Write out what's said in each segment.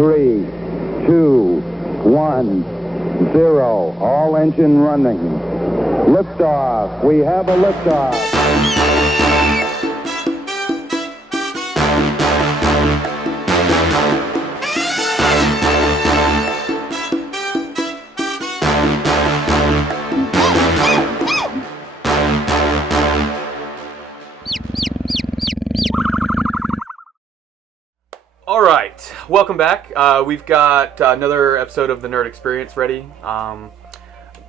3, 2, 1, 0. All engine running. Liftoff. We have a liftoff. All right, welcome back. We've got another episode of the Nerd Experience ready.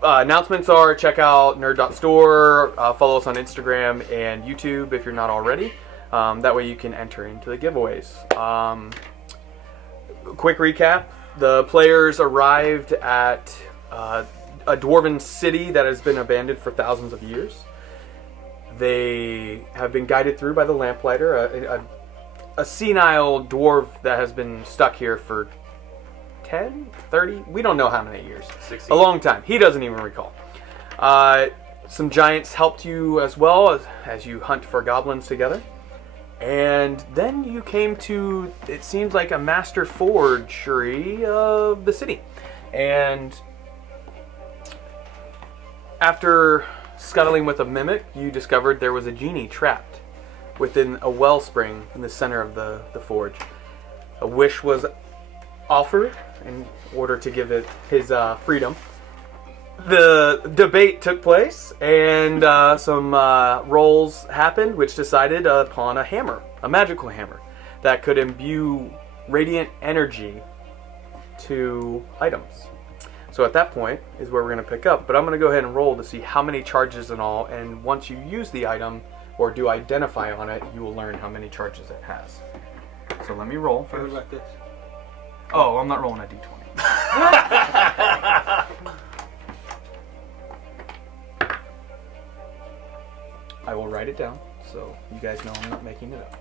Announcements are check out nerd.store, follow us on Instagram and YouTube if you're not already. That way you can enter into the giveaways. Quick recap, the players arrived at a dwarven city that has been abandoned for thousands of years. They have been guided through by the Lamplighter, a senile dwarf that has been stuck here for 10, 30, we don't know how many years. 60. A long time. He doesn't even recall. Some giants helped you as well as you hunt for goblins together. And then you came to, it seems like, a master forgery of the city. And after scuttling with a mimic, you discovered there was a genie trapped within a wellspring in the center of the forge. A wish was offered in order to give it his freedom. The debate took place, and some rolls happened, which decided upon a hammer, a magical hammer, that could imbue radiant energy to items. So at that point is where we're going to pick up, but I'm going to go ahead and roll to see how many charges and all, and once you use the item, or do identify on it, you will learn how many charges it has. So let me roll first. Like this. Oh, I'm not rolling a d20. I will write it down so you guys know I'm not making it up.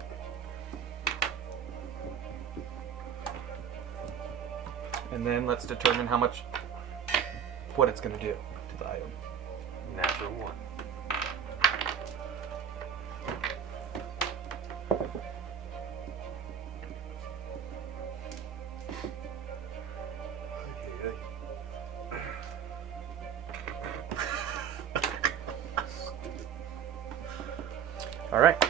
And then let's determine what it's going to do to the item. Natural 1. All right.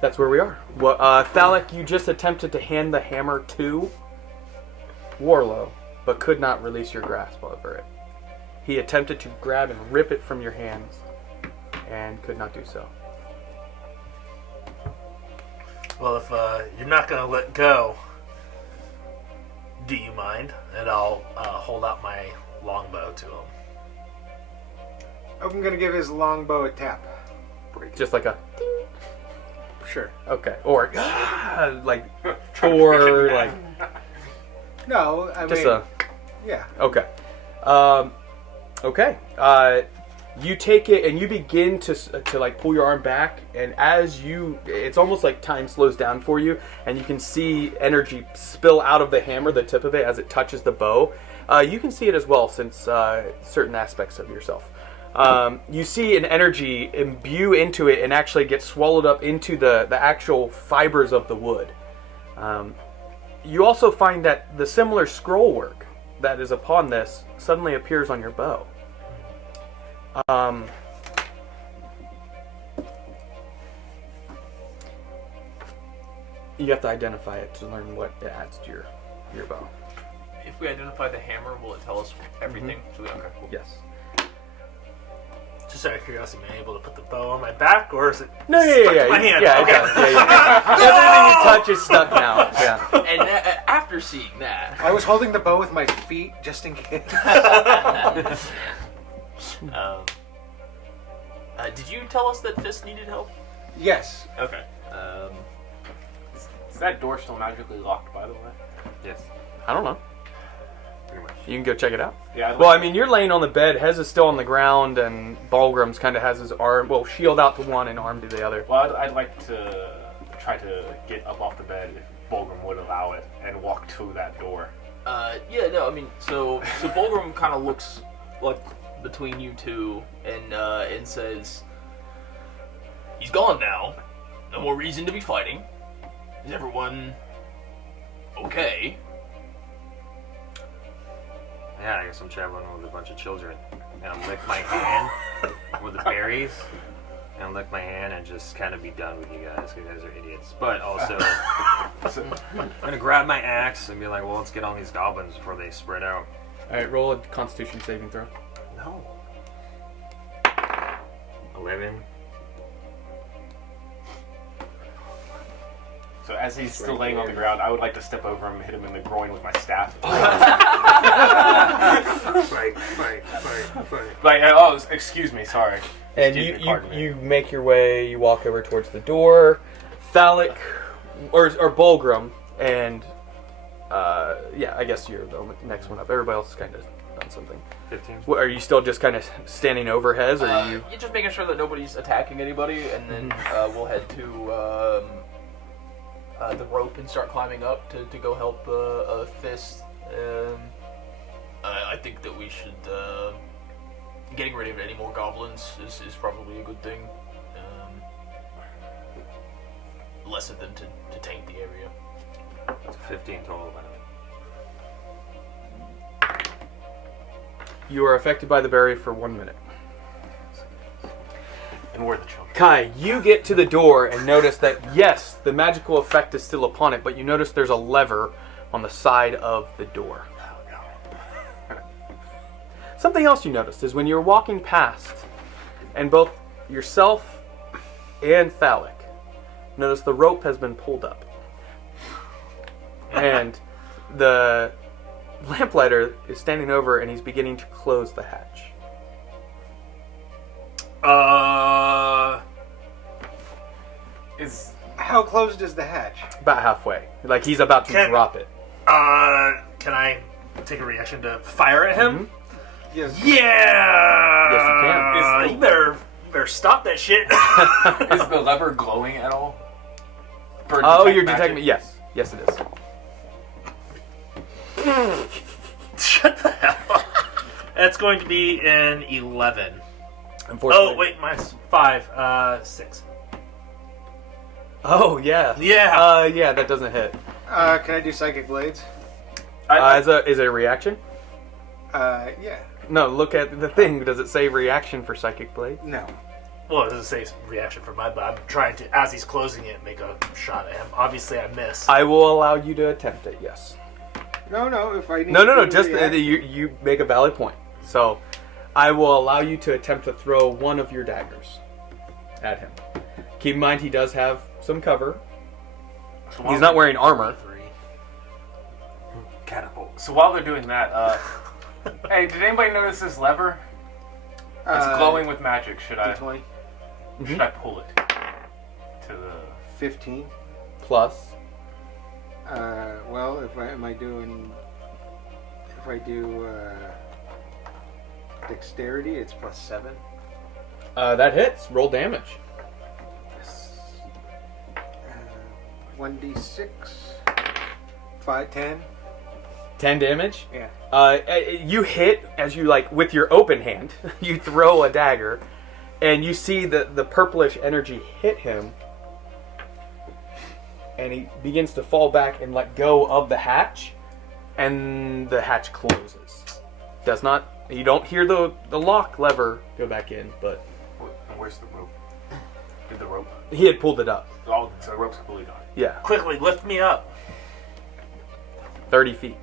That's where we are. Well, Thalic, you just attempted to hand the hammer to Warlow, but could not release your grasp over it. He attempted to grab and rip it from your hands, and could not do so. Well, if you're not going to let go, do you mind? And I'll hold out my longbow to him. I'm gonna give his longbow a tap. Just like a... Sure. Okay. Or, like, or, like... No, I Just mean... Yeah. Okay. Okay. You take it and you begin to like pull your arm back, and as it's almost like time slows down for you, and you can see energy spill out of the hammer, the tip of it, as it touches the bow. You can see it as well, since certain aspects of yourself. You see an energy imbue into it and actually get swallowed up into the actual fibers of the wood. You also find that the similar scroll work that is upon this suddenly appears on your bow. You have to identify it to learn what it adds to your bow. If we identify the hammer, will it tell us everything? Mm-hmm. Okay, cool. Yes. Just out of curiosity, am I able to put the bow on my back, or is it No, stuck yeah. to my hand? Yeah, Okay. it does. Yeah. Everything you touch is stuck now. Yeah. And after seeing that, I was holding the bow with my feet just in case. did you tell us that Fist needed help? Yes. Okay. Is that door still magically locked, by the way? Yes. I don't know. Pretty much. You can go check it out. Yeah. Well, I mean, you're laying on the bed. Hez is still on the ground, and Balgrim's kind of has his arm, shield out to one and arm to the other. Well, I'd like to try to get up off the bed if Bulgrim would allow it and walk to that door. Yeah, no, I mean, so Bulgrim kind of looks like between you two and says, "He's gone now. No more reason to be fighting. Is everyone Okay. Yeah, I guess I'm traveling with a bunch of children. And I'll lick my hand with the berries. And lick my hand and just kind of be done with you guys. You guys are idiots. But also, I'm gonna grab my axe and be like, well, let's get on these goblins before they spread out. Alright, roll a Constitution saving throw. No. 11. So as he's still laying on the ground, I would like to step over him and hit him in the groin with my staff. Fight. Like, oh, excuse me, sorry. And you make your way, you walk over towards the door. Thalic, or Bulgrim, and yeah, I guess you're the next one up. Everybody else has kind of done something. 15. What, are you still just kind of standing over Hez, or are you? You're just making sure that nobody's attacking anybody, and then we'll head to the rope and start climbing up to go help Fist. I think that we should getting rid of any more goblins is probably a good thing. Less of them to taint the area. It's 15 total. You are affected by the berry for 1 minute. And we're the children. Kai, you get to the door and notice that, yes, the magical effect is still upon it, but you notice there's a lever on the side of the door. Something else you noticed is when you're walking past, and both yourself and Thalic notice the rope has been pulled up. And the lamplighter is standing over and he's beginning to close the hatch. How closed is the hatch? About halfway. Like he's about to drop it. Can I take a reaction to fire at him? Mm-hmm. Yes. Yeah! Yes, you can. You better stop that shit. Is the lever glowing at all? For Oh, detect you're magic? detecting. Yes. Yes, it is. Shut the hell up. That's going to be an 11. Unfortunately. Oh, wait, minus 5. 6. Oh, yeah. Yeah. Yeah, that doesn't hit. Can I do psychic blades? Is it a reaction? Yeah. No, look at the thing. Does it say reaction for Psychic Blade? No. Well, it doesn't say reaction for my, but I'm trying to, as he's closing it, make a shot at him. Obviously, I miss. I will allow you to attempt it, yes. No, if I need No, to just react- you make a valid point. So, I will allow you to attempt to throw one of your daggers at him. Keep in mind, he does have some cover. He's not wearing armor. Catapult. So while they're doing that, hey, did anybody notice this lever? It's glowing with magic. Should I D20. should I pull it to the 15. Plus. Well, if I do dexterity, it's +7. That hits. Roll damage. 1d6. 5, 10. 10 damage. Yeah. You hit as you, like, with your open hand, you throw a dagger, and you see the purplish energy hit him, and he begins to fall back and let go of the hatch, and the hatch closes. Does not, you don't hear the lock lever go back in, but where's the rope? Did the rope? he had pulled it up. Oh, so the rope's completely gone. Yeah, Quickly, lift me up. 30 feet.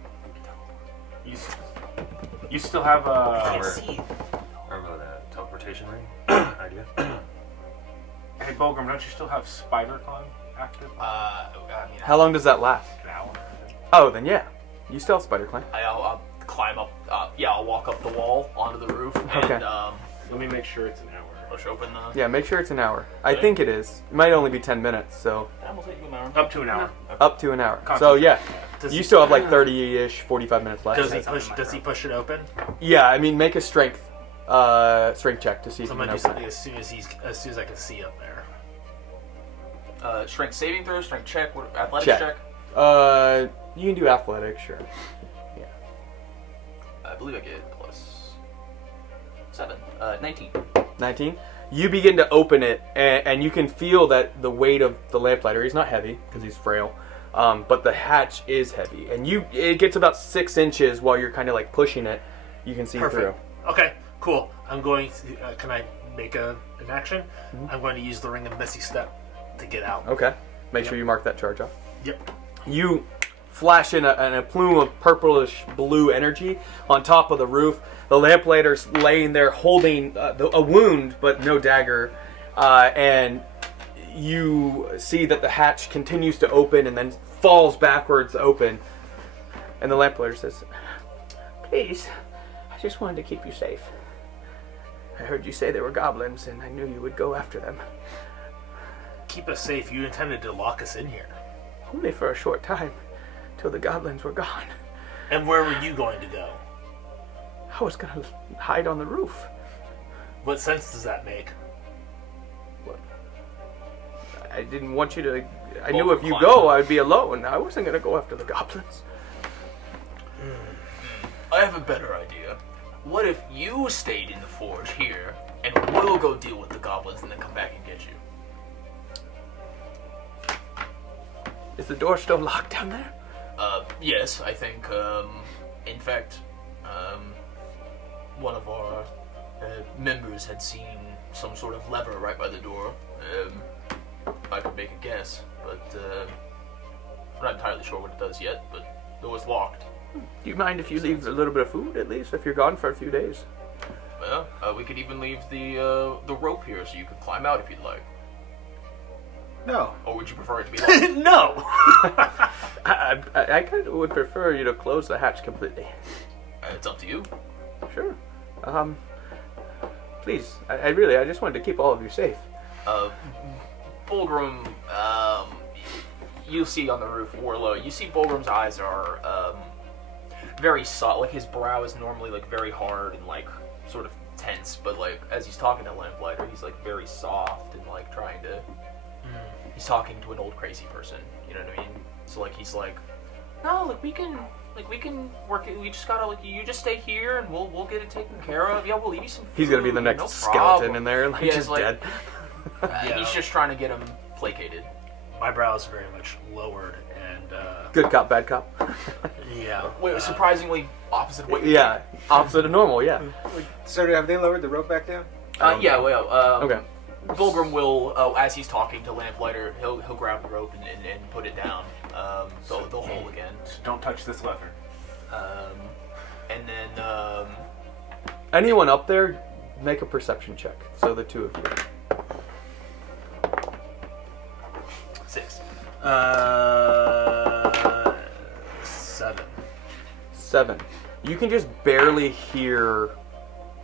You still have Remember that teleportation ring idea? Hey, Bulgrim, don't you still have spider climb active? I mean, How long does that last? An hour. Oh, then yeah. You still have spider climb. I'll climb up. I'll walk up the wall onto the roof and Okay. Let me make sure it's an hour. push open the. Yeah, make sure it's an hour. I think it is. It might only be 10 minutes, so That will take you an hour. Up to an hour. up to an hour. So yeah, Does you he- still have like 30-ish, 45 minutes left. Does he push it open? Yeah, I mean, make a strength check to see if So you I'm can gonna do open something it. as soon as I can see up there. Strength saving throw, strength check, athletics Check. check. You can do athletics, sure. I believe I get +7. 19. 19. You begin to open it, and you can feel that the weight of the lamplighter. He's not heavy because he's frail, but the hatch is heavy, and it gets about 6 inches while you're kind of like pushing it. You can see Perfect. through. Okay, cool. I'm going to. Can I make an action? I'm going to use the Ring of Misty Step to get out. Okay. Make sure you mark that charge off. Yep. You flash in a plume of purplish blue energy on top of the roof. The lamplighter's laying there holding a wound, but no dagger. And you see that the hatch continues to open and then falls backwards open. And the lamplighter says, "Please, I just wanted to keep you safe. I heard you say there were goblins, and I knew you would go after them. Keep us safe. You intended to lock us in here. Only for a short time, till the goblins were gone. And where were you going to go? I was gonna hide on the roof. What sense does that make? I didn't want you to... I knew if you go, I'd be alone. I wasn't gonna go after the goblins." I have a better idea. What if you stayed in the forge here, and we'll go deal with the goblins and then come back and get you? Is the door still locked down there? Yes, I think, in fact, one of our members had seen some sort of lever right by the door. I could make a guess, but I'm not entirely sure what it does yet, but the door's locked. Do you mind if you leave a little bit of food, at least, if you're gone for a few days? Well, we could even leave the rope here so you could climb out if you'd like. No. Or would you prefer it to be locked? No! I kind of would prefer you to close the hatch completely. It's up to you. Sure. Please, I just wanted to keep all of you safe. Bulgrim, you see on the roof, Warlow, you see Bulgrim's eyes are very soft. Like, his brow is normally like very hard and like sort of tense, but like as he's talking to Lamplighter, he's like very soft and like trying to. He's talking to an old crazy person. You know what I mean? So like he's like, no, look, we can work it. We just gotta you just stay here and we'll get it taken care of. Yeah, we'll leave you some food. He's gonna be the next no skeleton problem. in there, like Yeah, just like, dead. And he's just trying to get him placated. My brow is very much lowered, and Good cop, bad cop. yeah. Wait, surprisingly opposite what you Yeah, opposite of normal. Yeah. So have they lowered the rope back down? Yeah, well, Okay. Bulgrim will, as he's talking to Lamplighter, he'll grab the rope and put it down. They'll hold again. Don't touch this lever. And then, Anyone up there, make a perception check. So the two of you. 6. 7. 7. You can just barely hear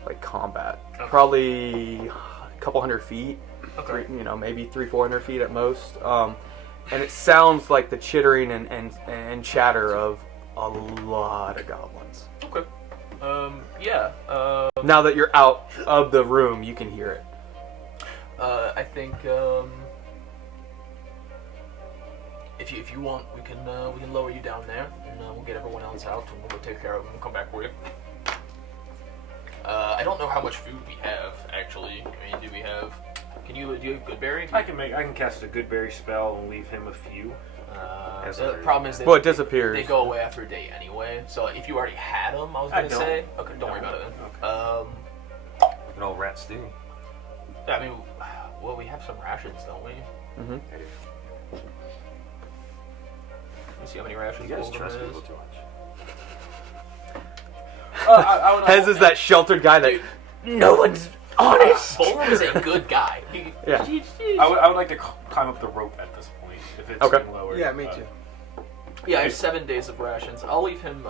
like combat. Probably a couple hundred feet. Okay. Maybe 300-400 feet at most. And it sounds like the chittering and chatter of a lot of goblins. Okay. Yeah. Now that you're out of the room, you can hear it. I think, if you want, we can lower you down there, and we'll get everyone else out, and we'll take care of them and come back for you. I don't know how much food we have, actually. I mean, do you have good berry? I can cast a good berry spell and leave him a few. The problem is Well, it disappears. they go away after a day anyway. So if you already had them, I was gonna don't. say. Okay, don't worry about it then. Good old rat stew. I mean, well, we have some rations, don't we? Mm-hmm. Let me see how many rations. You guys Bulgrim trust is. people too much. Hez is that sheltered guy that no one's honest. Bulgrim is a good guy. Yeah. I would like to climb up the rope at this point if it's Okay. lower. Yeah, me too. Yeah, I have 7 days of rations. I'll leave him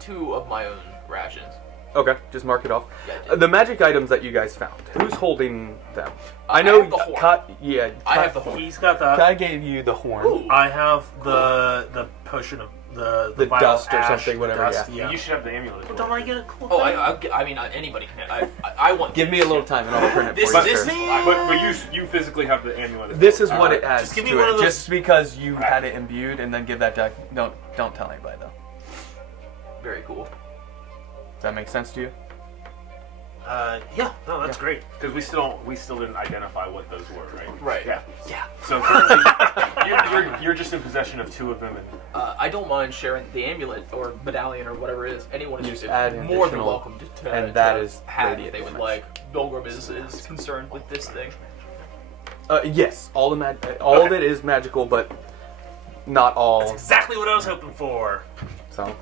2 of my own rations. Okay, just mark it off. Yeah, I did. The magic items that you guys found. Who's holding them? I know. have the horn. I have the horn. He's got that. Kai gave you the horn. Ooh. I have the potion of the The vial dust or ash, something, whatever, dust, yeah. You should have the amulet. as But well. don't I get a cool Oh, thing? I mean, anybody can. I want. Give me a little time and I'll print it This- for you. this sir. is- But you physically have the amulet. as This well. is what it adds just give to me one it. of those- Just because you had it imbued, and then give that deck. Don't tell anybody though. Very cool. Does that make sense to you? Yeah, no, that's great. Because we still didn't identify what those were, right? Right. Yeah. Yeah. So currently, you're just in possession of 2 of them, and I don't mind sharing the amulet or medallion or whatever it is. Anyone is Just add more than additional- welcome to and that to is have if radiant they would damage. like. Pilgrim is concerned with this thing. Yes, all of it is magical, but not all. That's exactly what I was hoping for. So.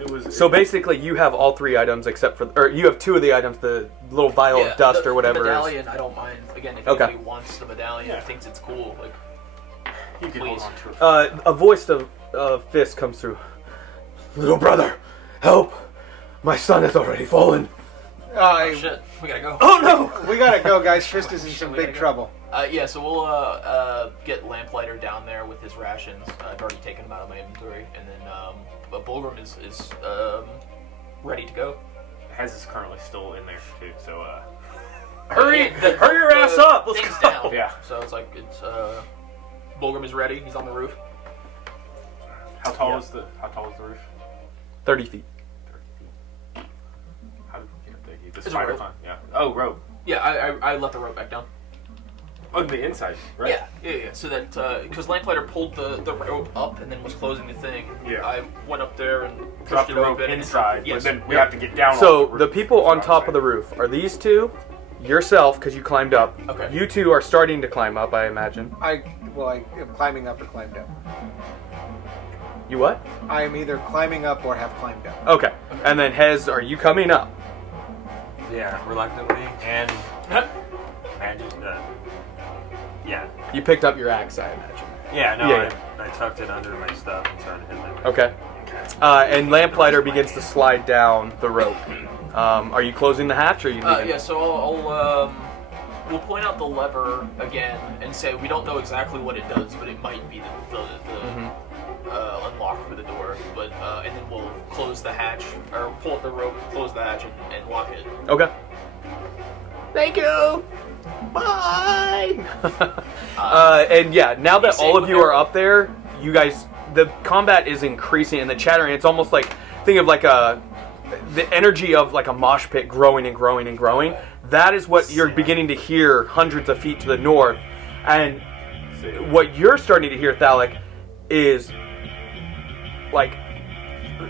it was. So basically, you have all 3 items except for, or you have 2 of the items, the little vial of dust or whatever. The is. medallion, I don't mind. Again, if Okay. anybody wants the medallion and thinks it's cool, like, you can hold please. on to it. A voice of Fist comes through. Little brother, help! My son has already fallen. oh shit, we gotta go. Oh no! We gotta go, guys. Fist is in some we gotta big go. trouble. Yeah, so we'll get Lamplighter down there with his rations. I've already taken them out of my inventory, and then but Bulgrim is ready to go. Hez is currently still in there too, so Hurry The- your the ass up! Let's thing's go. down. Yeah. So it's like Bulgrim is ready. He's on the roof. how tall is the roof? 30 feet. How did we get up there? The It's a spider rope. climb. Yeah. Oh, rope. Yeah, I let the rope back down. On the inside, right? Yeah. So that because Lamplighter pulled the rope up and then was closing the thing. Yeah. I went up there and pushed Drop it the rope open. inside, Yes. but then we have to get down. So off the roof. people on That's what top of the roof are these 2, yourself because you climbed up. Okay. You 2 are starting to climb up, I imagine. I am climbing up or climbed down. You what? I am either climbing up or have climbed down. Okay. And then Hez, are you coming up? Yeah, reluctantly, and just yeah. You picked up your axe, I imagine. Yeah, no, Yeah. I tucked it under my stuff and started hitting it. Okay. And Lamplighter begins to slide down the rope. Are you closing the hatch or are you leaving? Yeah. So I'll we'll point out the lever again and say we don't know exactly what it does, but it might be the unlock for the door. But and then we'll close the hatch or pull up the rope, close the hatch, and lock it. Okay. Thank you. Bye. And yeah, now that all of you are up there, you guys, the combat is increasing and the chattering. It's almost like think of like the energy of like a mosh pit growing and growing and growing. That is what you're beginning to hear hundreds of feet to the north, and what you're starting to hear, Thalic, is like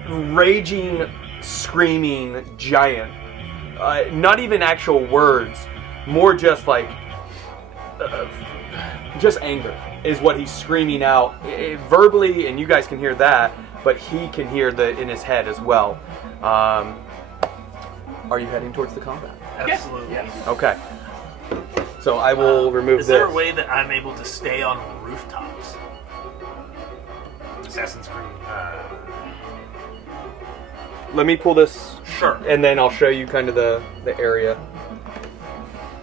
raging, screaming giant. Not even actual words, more just like just anger is what he's screaming out verbally, and you guys can hear that, but he can hear in his head as well. Are you heading towards the combat? Absolutely. Yes. Okay. So I will remove Is this. there a way that I'm able to stay on rooftops? Assassin's Creed. Let me pull this, Sure. and then I'll show you kind of the area.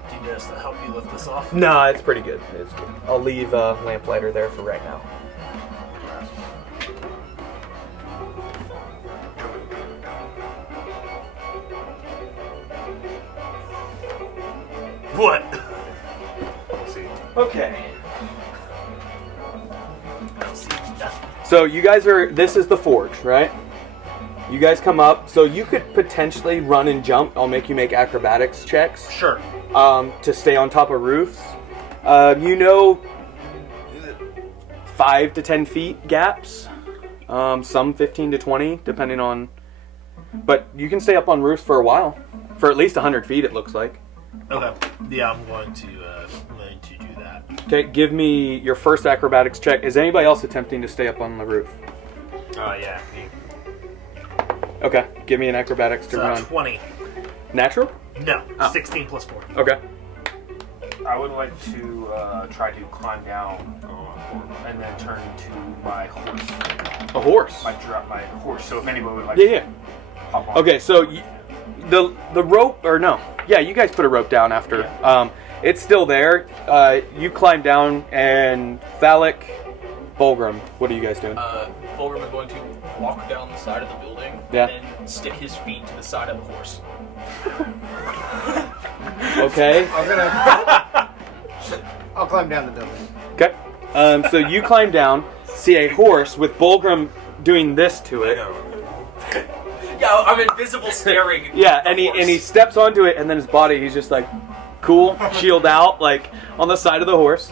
Do you need us to help you lift this off? No, it's pretty good. It's good. I'll leave Lamplighter there for right now. What? We'll see. Okay. I don't see nothing. So you guys this is the forge, right? You guys come up, so you could potentially run and jump. I'll make you make acrobatics checks Sure. to stay on top of roofs. 5 to 10 feet gaps. Some 15 to 20, depending on... But you can stay up on roofs for a while. For at least 100 feet, it looks like. Okay. Yeah, I'm going to do that. Okay, give me your first acrobatics check. Is anybody else attempting to stay up on the roof? Oh yeah. Me. Okay, give me an acrobatics to run. 20. Natural? No. Oh. 16 plus 4. Okay. I would like to try to climb down and then turn to my horse. A horse? My horse. So if anybody would like Yeah. to hop on. Okay, so the rope, or no. Yeah, you guys put a rope down after. Yeah. It's still there. You climb down, and Thalic, Bulgrim, what are you guys doing? Fulgrim is going to walk down the side of the building Yeah. and then stick his feet to the side of the horse. Okay. I'll climb down the building. Okay. So you climb down, see a horse with Bulgrim doing this to it. Yeah, I'm invisible staring. Yeah, and he steps onto it, and then his body, he's just like, cool, shield out, like on the side of the horse.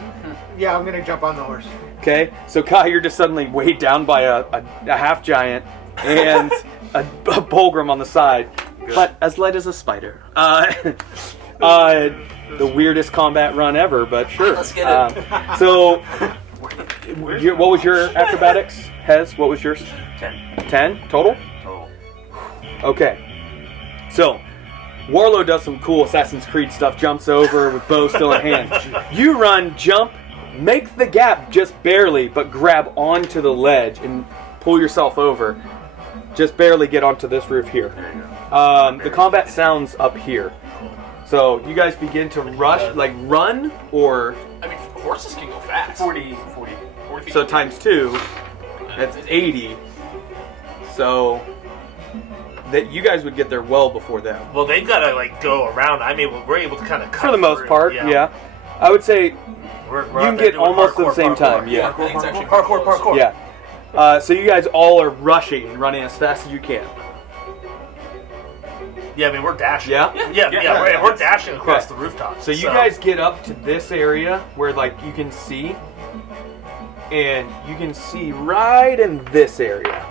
Yeah, I'm gonna jump on the horse. Okay, so Kai, you're just suddenly weighed down by a half giant and a Bolgrim on the side, but as light as a spider. The weirdest combat run ever, but sure. Let's get it. So, what was your acrobatics, Hez? What was yours? 10. 10 total? Total. Okay. So, Warlow does some cool Assassin's Creed stuff, jumps over with bow still in hand. You run, jump, make the gap just barely, but grab onto the ledge and pull yourself over. Just barely get onto this roof here. There you go. The combat sounds up here. So you guys begin to rush, like run, or I mean, horses can go fast. 40 feet. so times 2. That's 80. So that you guys would get there well before them. Well, they've got to like go around. We're able to kind of cut For the most through. part, yeah. I would say We're you out can there get doing almost at the parkour, same parkour. time. Yeah. I think it's actually Parkour. Yeah. So you guys all are rushing, running as fast as you can. Yeah, I mean we're dashing. Yeah? We're dashing across Okay. the rooftop. So you guys get up to this area where like you can see, and you can see right in this area.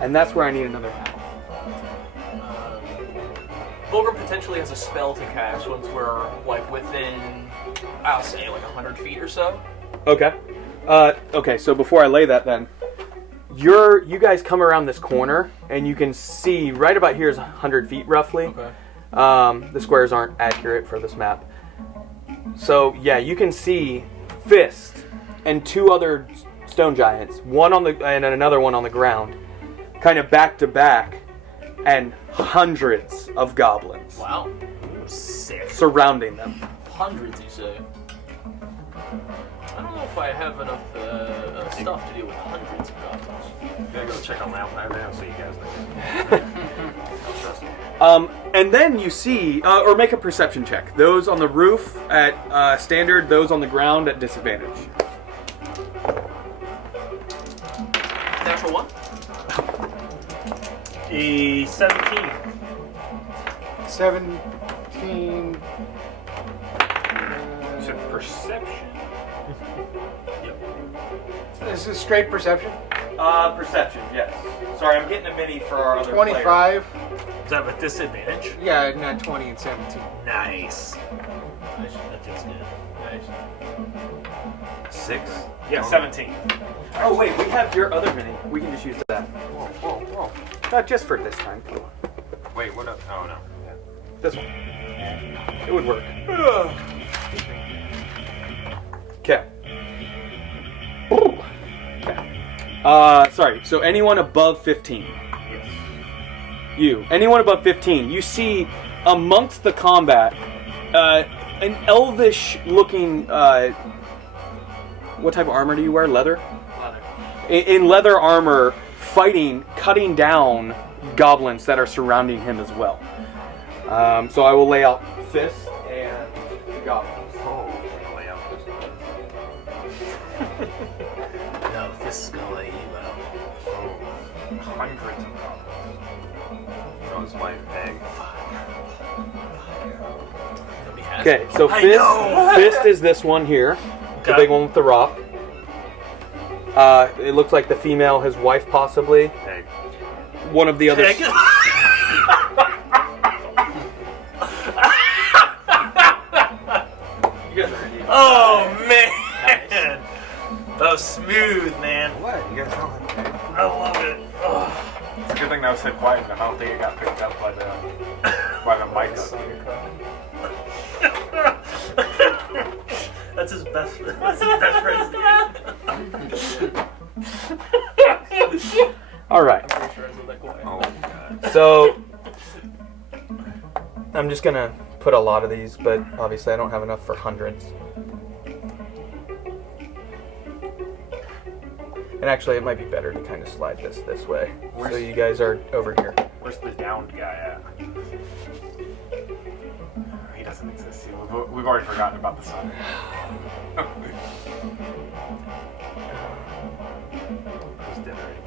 And that's where I need another map. Bolgrim potentially has a spell to cast once we're like within, I'll say like 100 feet or so. Okay. Okay, so before I lay that then, you guys come around this corner and you can see right about here is 100 feet roughly. Okay. The squares aren't accurate for this map. So yeah, you can see Fist and 2 other stone giants, one on the and another one on the ground, kind of back to back, and hundreds of goblins Wow. sick. surrounding them. Hundreds, you say? I don't know if I have enough stuff to deal with hundreds of goblins. Gotta go check on my outline now so you guys know. I'll trust you. And then you see, or make a perception check. Those on the roof at standard, those on the ground at disadvantage. Natural 1? A 17. 17. So perception. This is straight perception. Perception, yes. Sorry, I'm getting a mini for our other 25. Is that with disadvantage? Yeah, not 20 and 17. Nice. That feels good. Nice. 6? Yeah, 17. Oh wait, we have your other mini. We can just use that. Whoa. Not just for this time. Come on. Wait, what up? Oh, no. This one. It would work. Okay. Sorry. So anyone above 15? Yes. You. Anyone above 15? You see amongst the combat an elvish-looking. What type of armor do you wear? Leather. Leather. In leather armor, fighting, cutting down goblins that are surrounding him as well. So I will lay out Fist and the goblins. Oh, I'm gonna lay out this. No, this is gonna lay you out. Hundreds of goblins. Throw his wife egg. Nobody has Okay, it. so I know! Fist is this one here, the Okay. big one with the rock. It looks like the female, his wife possibly. Egg. One of the other. Egg? Oh man! That was smooth, man. What? You guys don't like egg? I love it. Oh. It's a good thing that was so quiet, and I don't think it got picked up by the mics. That's his best friend. All right. Pretty sure I said that quiet. Oh, God. So I'm just gonna put a lot of these, but obviously I don't have enough for hundreds. And actually, it might be better to kind of slide this way. So you guys are over here. Where's the downed guy at? He doesn't exist. See, we've already forgotten about the sun. Who's dead already?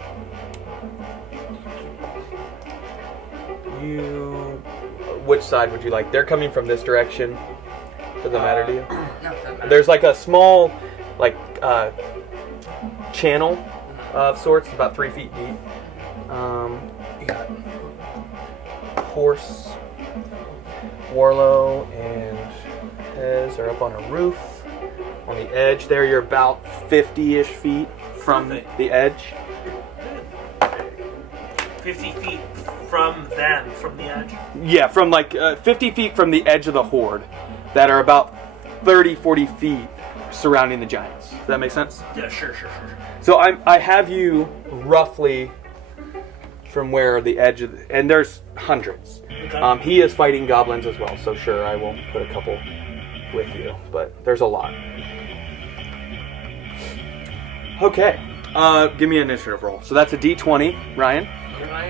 you... Which side would you like? They're coming from this direction. Does that matter to you? No, doesn't matter. There's like a small, like, channel of sorts, about 3 feet deep. You got Horse, Warlow, and Hez are up on a roof. On the edge there, you're about 50-ish feet from the edge. 50 feet from them, from the edge. Yeah, from like 50 feet from the edge of the Horde, that are about 30, 40 feet surrounding the giants. Does that make sense? Yeah, sure. So I have you roughly from where the edge of and there's hundreds. Okay. He is fighting goblins as well, so sure, I will put a couple with you, but there's a lot. Okay, give me an initiative roll. So that's a D20, Ryan. Can I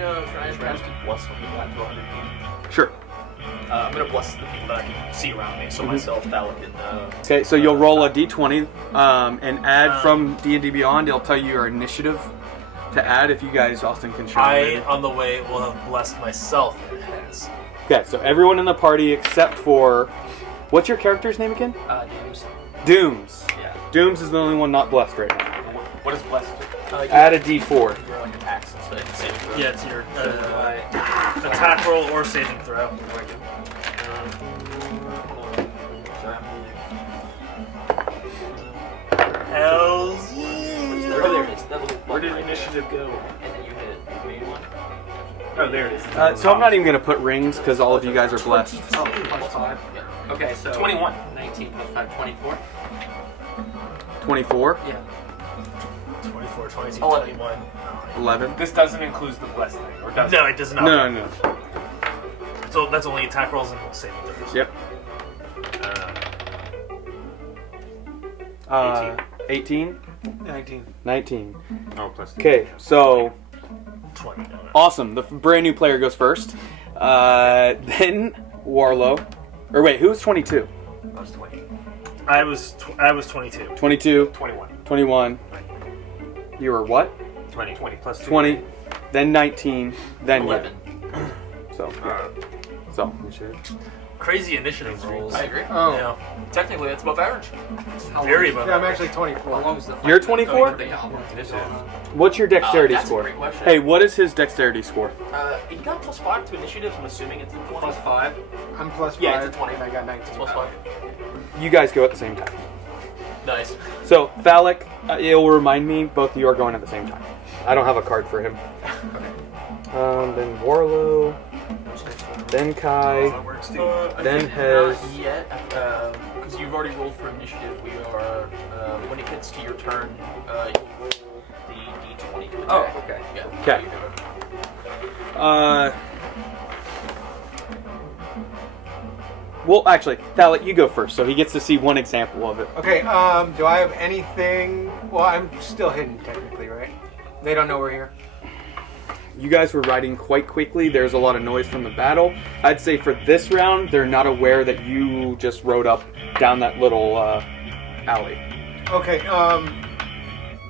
just ask you bless when we got to 100 feet? Sure. I'm gonna bless the people that I can see around me, so myself, Thalak, and Okay, so you'll roll a D20 and add from D&D Beyond. It'll tell you your initiative to add if you guys, Austin, can show me. I, on the way, will have blessed myself in Hez. Okay, so everyone in the party except for... What's your character's name again? Dooms. Dooms. Yeah. Dooms is the only one not blessed right now. What is blessed? Add a D4. You're like attacks instead of saving throw. Yeah, it's your attack roll or saving throw. Hells yeah! Oh, there it is. That little Where button did right initiative go? there. And then you hit the main one. Oh, there it is. So I'm not even going to put rings because all of you guys are blessed. Oh, plus 5. Yeah. Okay, so 21. 19 plus 5, 24. 24, Yeah. 24, 22, 11. 21. 11. This doesn't include the blessed thing, or does No, it? it does not. No. So that's only attack rolls and saving throws. Yep. 18? 19. 19. Oh, plus 2. Okay, so 20. awesome. The brand new player goes first. Then Warlow. Or wait, who's 22? I was 20. I was 22. 22, 21. 21. You were what? 20. 20 plus 2. 20, then 19, then 11. So, so You sure? Crazy initiative rolls. I agree. Oh. Yeah. Technically, that's above average. Very above. Yeah, I'm actually 24. How long is the fight? You're 24? Initiative. What's your dexterity That's a score? great question. Hey, what is his dexterity score? You got plus 5 to initiative, I'm assuming it's a 20. Plus 5. I'm plus 5. Yeah, it's a 20. And I got 19. It's plus 5. You guys go at the same time. Nice. So, Phallic, it'll remind me both of you are going at the same time. I don't have a card for him. Then Warlow, then Kai, then Hez. Not yet, because you've already rolled for initiative. We are, when it gets to your turn, you'll roll the d20 to attack. Oh, okay. Yeah. Okay. Well, actually, Phallic, you go first, so he gets to see one example of it. Okay, do I have anything? Well, I'm still hidden technically, right? They don't know we're here. You guys were riding quite quickly. There's a lot of noise from the battle. I'd say for this round, they're not aware that you just rode up down that little alley. Okay,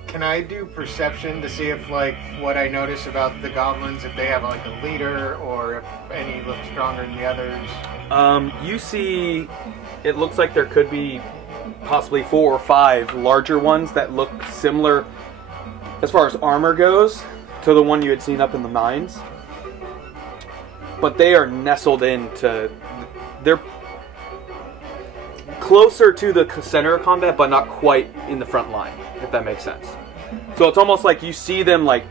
can I do perception to see if, like, what I notice about the goblins, if they have, like, a leader, or if any look stronger than the others? You see, it looks like there could be possibly 4 or 5 larger ones that look similar as far as armor goes to the one you had seen up in the mines. But they are nestled into... They're closer to the center of combat, but not quite in the front line, if that makes sense. So it's almost like you see them, like,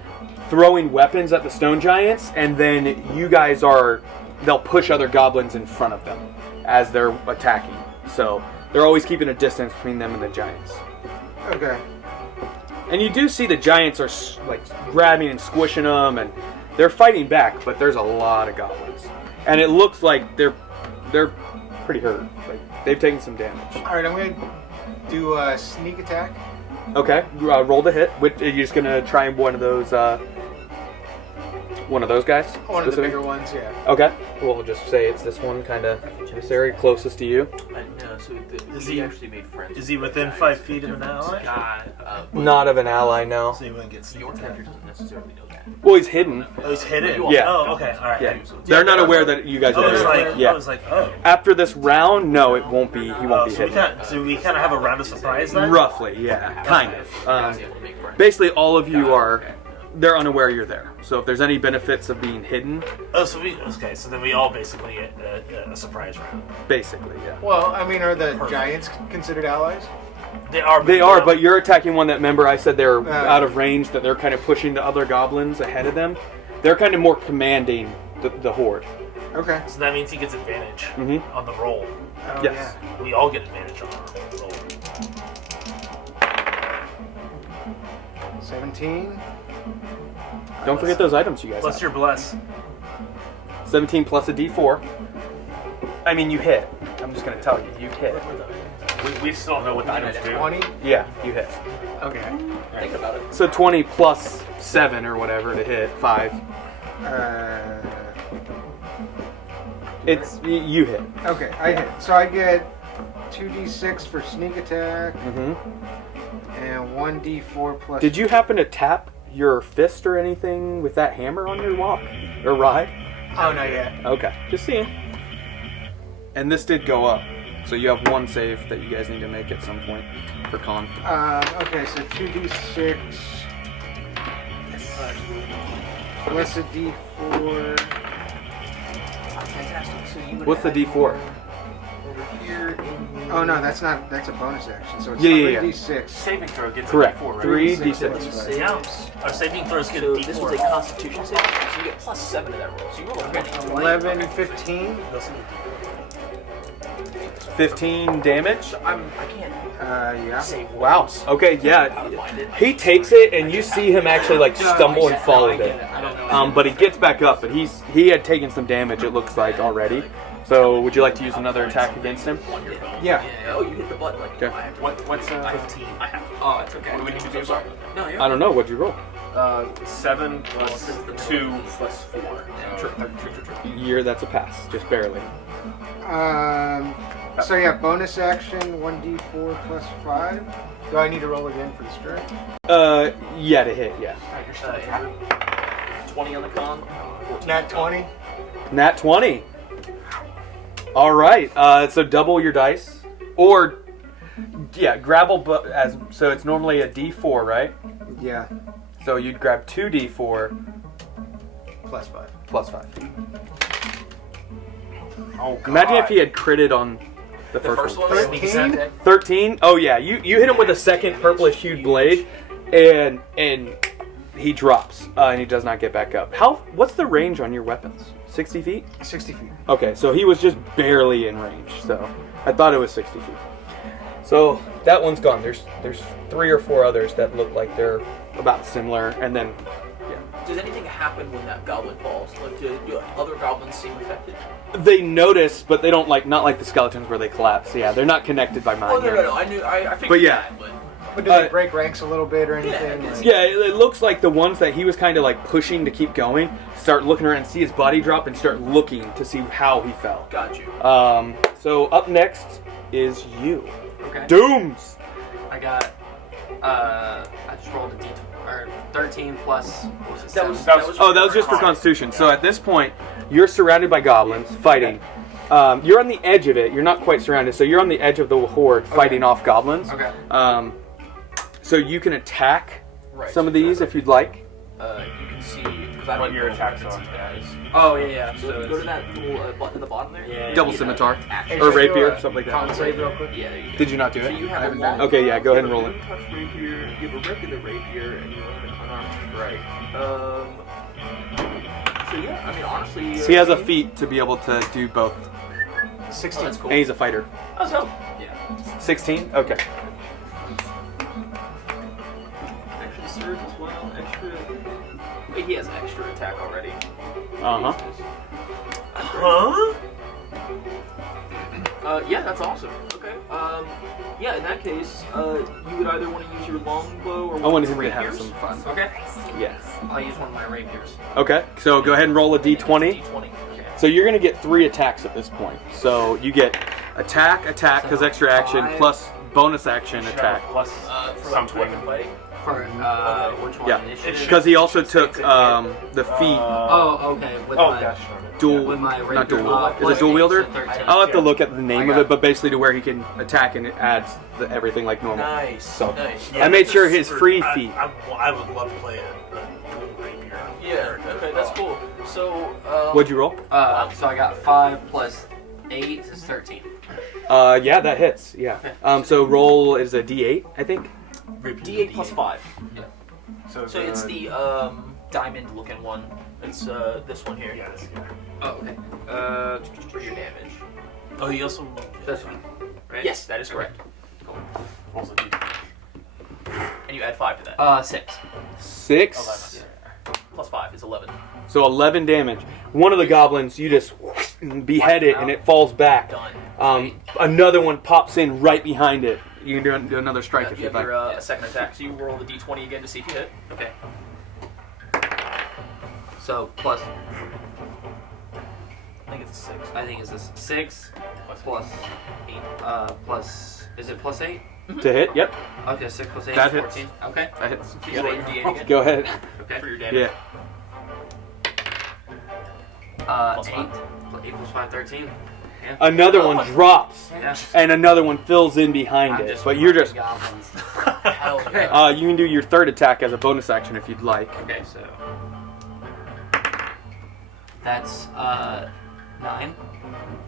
throwing weapons at the stone giants, and then you guys are... They'll push other goblins in front of them as they're attacking. So they're always keeping a distance between them and the giants. Okay. And you do see the giants are like grabbing and squishing them, and they're fighting back. But there's a lot of goblins, and it looks like they're pretty hurt. Like they've taken some damage. All right, I'm gonna do a sneak attack. Okay, roll the hit. Which are you just gonna try one of those guys? One of the specific? bigger ones, yeah. Okay, we'll just say it's this one, kind of this area closest to you. No, so Is he he- actually made friends. Is he with within the 5 guys. feet of an ally? God. Not of an ally, no. So he wouldn't get sneak Your attack. character doesn't necessarily know that. Well, he's hidden. Oh, he's hidden? Yeah. Oh, okay. All right. Yeah. They're not aware that you guys are I was there. like, Yeah. oh. After this round, no, it won't be. He won't be So hidden. we kind of have a round of surprise then? Roughly, yeah, kind of. Basically, all of you they're unaware you're there. So if there's any benefits of being hidden, Oh, so then we all basically get a surprise round. basically, yeah. Well, I mean, are the giants considered allies? They are. They are, but you're attacking one that, remember, I said they're out of range, that they're kind of pushing the other goblins ahead of them. They're kind of more commanding the horde. Okay. So that means he gets advantage on the roll. Oh, Yes. We all get advantage on the roll. 17. Don't forget those items you guys Plus have. your bless. 17 plus a d4. I mean, you hit. I'm just going to tell you, you hit. We still don't know what the items do. 20. Yeah, you hit. Okay. Think about it. So 20 plus 7 or whatever to hit, 5. You hit. Okay, I hit. So I get 2d6 for sneak attack and 1d4 plus. Did you happen to tap your fist or anything with that hammer on your walk? Or ride? Oh, not yet. Okay, just seeing. And this did go up. So you have one save that you guys need to make at some point for con. Okay, so 2d6 plus a d4. Fantastic. So you would What's the add d4? over here in Oh no, that's a bonus action. So it's Yeah. 3d6. Saving throw gets Correct. a 4, right? 3d6. Yeah. Our saving throws get So a D4. this was a Constitution save, so you get plus 7 to that roll. So you roll a 20. 11, 15. 15 damage? I can't Yeah. say Wow. words. Okay, yeah. He takes it, and you see him actually like stumble and fall a bit. I don't know. But he gets back up, but he had taken some damage, it looks like, already. So would you like to use another attack against him? Yeah. Oh, you hit the button like. Okay. What's 15. Oh, it's okay. What do we need to do? Sorry. No, you're I don't know. What'd you roll? 7 plus 2 plus 4. That's a pass, just barely. So yeah, bonus action 1d4 plus 5. Do I need to roll again for the strength? Yeah, to hit, yeah. You're still Andrew. 20 on the con. 14 Nat 20. Nat 20. All right. So double your dice, or yeah, grapple. So it's normally a D4, right? Yeah. So you'd grab 2d4 Plus 5. plus 5. Oh, God. Imagine if he had critted on the The first first one. one? 13? 13. Oh yeah, you hit him with a second purplish hued blade, and he drops, and he does not get back up. What's the range on your weapons? 60 feet? 60 feet. Okay, so he was just barely in range. So I thought it was 60 feet. So that one's gone. There's 3 or 4 others that look like they're about similar, and then Does anything happen when that goblin falls? Like, do other goblins seem affected? they notice, but they don't not like the skeletons where they collapse. Yeah, they're not connected by mind. Oh, no. I figured But yeah. that, but... But do they break ranks a little bit or anything? I guess. Like- Yeah, it looks like the ones that he was kind of like pushing to keep going start looking around and see his body drop and start looking to see how he fell. Got you. So up next is you. Okay. Dooms! I got. I just rolled a d 13 plus. What was it? That was Just for Constitution. So at this point, you're surrounded by goblins fighting. You're on the edge of it. You're not quite surrounded, so you're on the edge of the horde fighting off goblins. Okay. So you can attack Right. some of these if you'd like. You can see... Because I What don't your know attacks if are. it's guys. Oh yeah. So if you go to that little button at the bottom there. Yeah. Double you scimitar. action. Or rapier, something like Con that. save real quick. Yeah, there you go. Did you not do So it? you I have a haven't long... done Okay, yeah, go ahead and roll it. Touch rapier, you have a regular rapier, and you have an unarmed strike. So yeah, I mean, honestly... So he has a feat to be able to do both. 16. that's cool. And he's a fighter. Oh, so... Yeah. 16? Okay. Actually serves as well. Extra... Wait, he has extra attack already. Uh-huh. Huh? Yeah, that's awesome. Okay. Yeah, in that case, you would either want to use your longbow or I one wanted of him your to have rapiers. some fun. Okay. Yes. I'll use one of my rapiers. Okay, so go ahead and roll a d20. D20. Okay. So you're going to get 3 attacks at this point. So you get attack, because extra action, Five. plus bonus action attack. Plus For like something. weapon fighting. For which one? Yeah, Initiative? because he also took the feat Oh, okay. With Oh, my, dash. dual, with my not dual. regular- Is it dual wielder? so 13. I'll have to look at the name I of it, got but basically to where he can attack and it adds everything like normal. Nice. So Nice. I made sure his free feat. I would love to play a dual rapier. Yeah. Okay, that's cool. So. What'd you roll? So I got 5 plus 8 is 13. Yeah, that hits. Yeah. So roll is a D8, I think. D8 plus 5. Yeah. So it's the diamond-looking one. It's this one here. Yes. Oh, okay. For your damage. Oh, you also. This one, right? Yes, that is correct. Also D. And you add 5 to that. 6. 6. Plus 5 is 11. So 11 damage. One of the goblins, you just behead it and it falls back. Done. Another one pops in right behind it. You can do another strike if You you'd have like. your second attack. So you roll the d20 again to see if you hit. Okay. So plus, I think it's a 6. I think it's a 6 plus 8. Plus, is it plus 8? To hit? Yep. Okay, 6 plus 8 That is hits. 14. Okay. That hits. So you roll your d8 again. Go ahead. Okay. For your damage. Yeah. 8. 8 plus 5, 13. Yeah. Another one drops, Yeah. and another one fills in behind I'm it. just But you're just. goblins. Hell yeah. You can do your third attack as a bonus action if you'd like. Okay, so that's 9.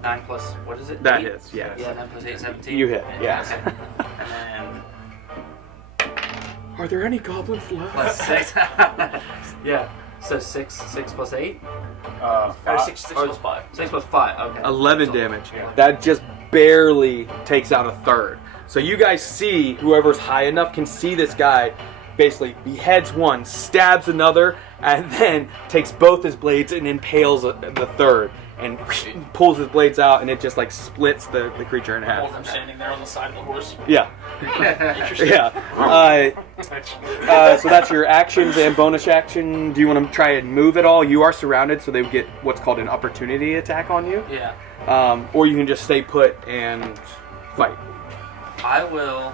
9 plus what is it? That 8? hits, yeah. Yeah, 9 plus 8, 17. You hit, yeah. Okay. And Are there any goblins left? plus 6. Yeah. So 6 plus 8? 6 plus 5. 6 plus 5. Okay. 11 So- damage. That just barely takes out a third. So you guys see, whoever's high enough can see this guy basically beheads one, stabs another, and then takes both his blades and impales the third. And pulls his blades out, and it just like splits the creature in half. Both of them standing there on the side of the horse. Yeah. Interesting. Yeah. So that's your actions and bonus action. Do you want to try and move at all? You are surrounded, so they would get what's called an opportunity attack on you. Yeah. Or you can just stay put and fight. I will.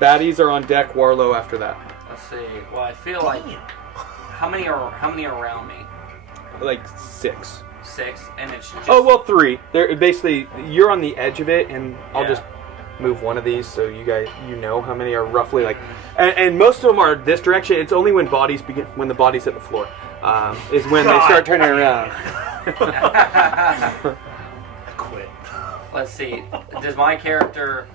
Baddies are on deck. Warlow after that. Let's see. Well, I feel like how many are around me? Like 6. 6, and it's just. Oh well, 3. They're basically you're on the edge of it, and I'll Yeah. just move one of these so you guys know how many are roughly like. And most of them are this direction. It's only when the bodies hit the floor, is when they start turning around. I quit. Let's see. Does my character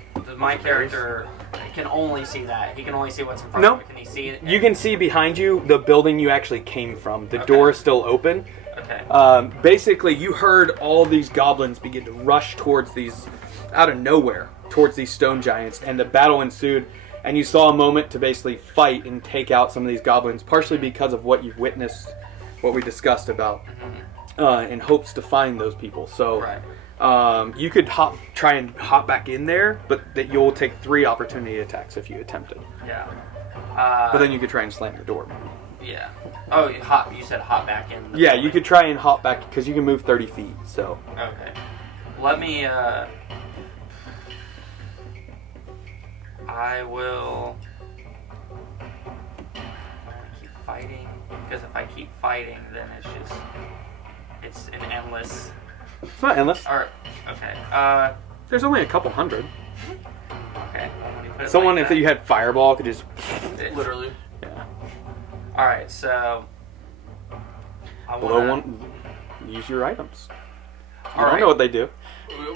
can only see that? He can only see what's in front No. of him. Can he see it? You can see behind you the building you actually came from. The Okay. door is still open. Okay. Basically, you heard all these goblins begin to rush towards these, out of nowhere, towards these stone giants, and the battle ensued. And you saw a moment to basically fight and take out some of these goblins, partially because of what you've witnessed, what we discussed about, in hopes to find those people. So. Right. You could try and hop back in there, but that you'll take 3 opportunity attacks if you attempted. Yeah. But then you could try and slam the door. Yeah. Oh, you said hop back in. The Yeah, building. you could try and hop back because you can move 30 feet. So Okay. Let me. I will. Keep fighting, because if I keep fighting, then it's an endless. it's not endless. Or okay. There's only a couple hundred. Okay. When you put it Someone, like if that, you had fireball, could just. Literally. Yeah. All right. So. I Below wanna, one. Use your items. I All don't right. know what they do.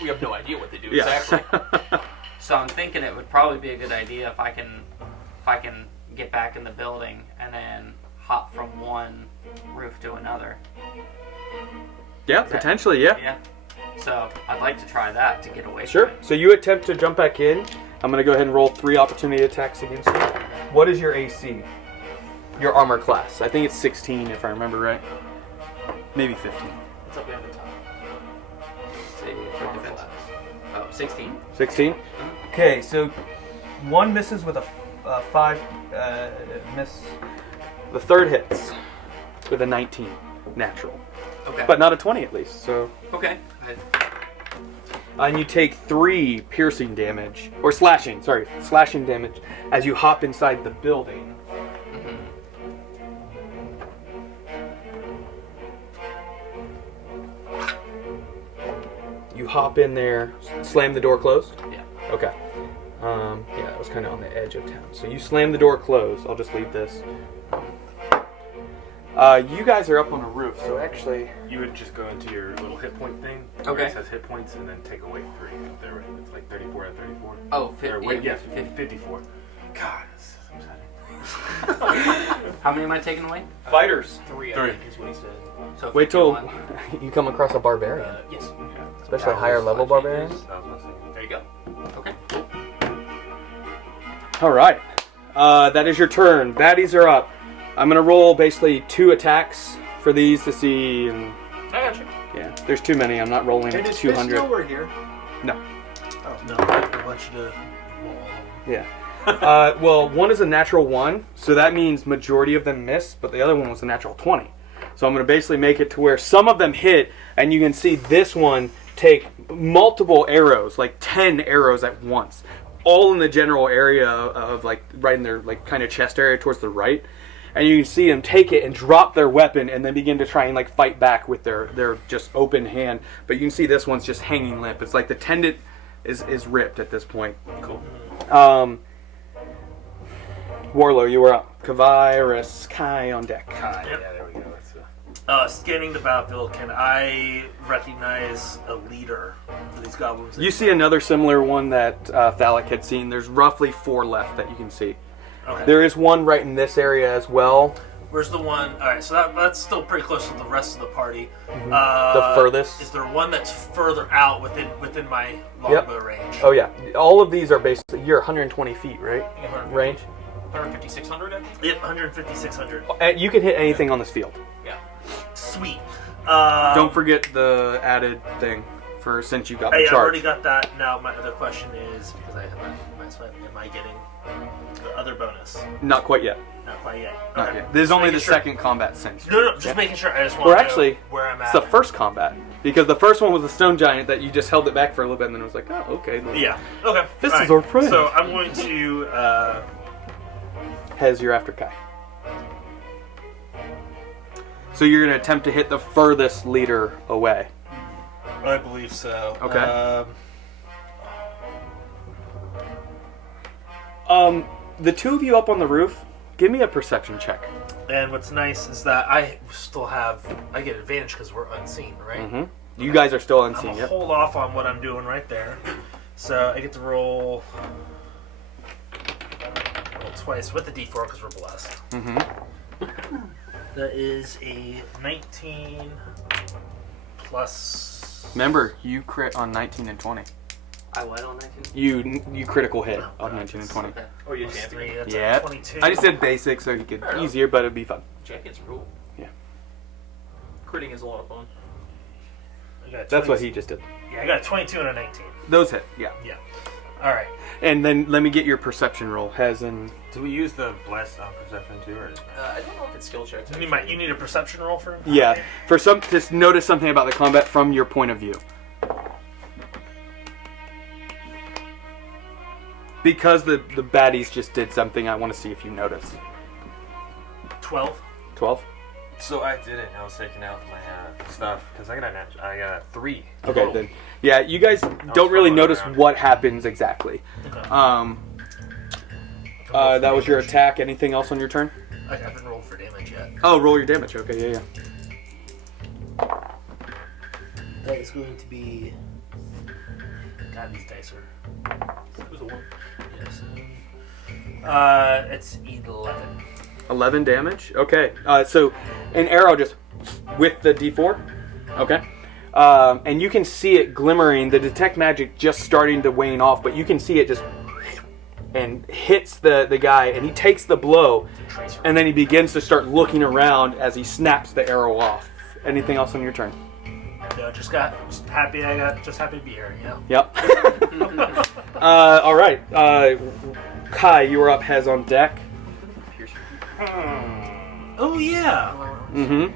We have no idea what they do Yeah. exactly. So I'm thinking it would probably be a good idea if I can get back in the building and then hop from one roof to another. Yeah, potentially. Yeah. Yeah. So I'd like to try that to get away. Sure. From it. So you attempt to jump back in. I'm gonna go ahead and roll 3 opportunity attacks against you. What is your AC? Your armor class. I think it's 16 if I remember right. Maybe 15. What's up at the top? Let's see, for defense. Oh, 16. 16. Okay, so 1 misses with a 5 miss. The third hits with a 19 natural, Okay. but not a 20 at least. So okay. And you take 3 piercing damage, or slashing damage, as you hop inside the building. You hop in there, slam the door closed? Yeah. Okay. Yeah, it was kind of on the edge of town. So you slam the door closed. I'll just leave this. You guys are up on a roof, so actually... You would just go into your little hit point thing. Okay. Where it says hit points and then take away 3. There, it's like 34 out of 34. Oh, Or wait, yeah, 50. 54. God, this is upsetting. How many am I taking away? Fighters. 3, I 3. think, is what he said. So Wait till 51. you come across a barbarian. Yes. Especially higher level barbarians. That was my second. There you go. Okay. Alright. That is your turn. Baddies are up. I'm going to roll basically 2 attacks for these to see. And, I got you. yeah, there's too many. I'm not rolling And at does Fist 200. know we're here? No. No, I want you to roll all of them. Yeah. Well, one is a natural 1, so that means majority of them miss, but the other one was a natural 20. So I'm going to basically make it to where some of them hit, and you can see this one take multiple arrows, like 10 arrows at once, all in the general area of like right in their like kind of chest area towards the right. And you can see them take it and drop their weapon and then begin to try and like fight back with their just open hand. But you can see this one's just hanging limp. It's like the tendon is ripped at this point. Cool. Warlow, you were up. Kavai, Kai on deck. Yeah, there we go. That's, Scanning the battlefield, can I recognize a leader for these goblins? You see another similar one that Thalic had seen. There's roughly 4 left that you can see. Okay. There is one right in this area as well. Where's the one? All right, so that's still pretty close to the rest of the party. The furthest. Is there one that's further out within my longbow range? Oh yeah. All of these are basically, you're 120 feet, right? Range? 150, 600, I think? Yep, 150, 600. And you can hit anything on this field. Yeah. Sweet. Don't forget the added thing for since you got the I charge. already got that. Now my other question is, because I have my swipe, am I getting the other bonus? Not quite yet. Not quite yet. Not Okay. yet. This is Just only the making sure. second combat since. No, just making sure. I just want Or to actually, know where I'm at. it's the first combat. Because the first one was the stone giant that you just held it back for a little bit and then it was like, oh, okay. Yeah. Okay. This All is our friend. So I'm going to. Hez, you're after Kai. So you're going to attempt to hit the furthest leader away. I believe so. Okay. The two of you up on the roof, give me a perception check. And what's nice is that I get advantage because we're unseen, right? Mm-hmm. You guys are still I'm unseen, gonna yep. hold off on what I'm doing right there. So I get to roll twice with the D4 because we're blessed. Mm-hmm. That is a 19 plus. Remember, you crit on 19 and 20. I what on 19? You critical hit on 19 and 20. Okay. Or you Plus champion. 3, that's Yeah. a 22. I just did basic so you could Fair enough. easier, but it'd be fun. Champions rule. Yeah. Critting is a lot of fun. I got That's what 20 he just did. Yeah, I got a 22 and a 19. Those hit, yeah. Yeah. All right. And then let me get your perception roll. Hez and Do we use the blessed on perception too, or? I don't know if it's skill checks. You need a perception roll for him? yeah, for some just notice something about the combat from your point of view. Because the baddies just did something, I want to see if you notice. 12. 12? So I did it. I was taking out my stuff because I got a 3. Okay, then. Yeah, you guys don't really following notice around. what happens exactly. Okay. That was your attack. Anything else on your turn? I haven't rolled for damage yet. Oh, roll your damage. Okay, yeah. That is going to be. God, these dice are. It was a 1. Yes. It's 11. 11 damage? Okay. So an arrow just with the D4. Okay. And you can see it glimmering, the detect magic just starting to wane off, but you can see it just and hits the guy, and he takes the blow, and then he begins to start looking around as he snaps the arrow off. Anything else on your turn? No, just happy to be here, you know? Yep. All right. Kai, you were up. Hez on deck. Oh, yeah! Mm-hmm.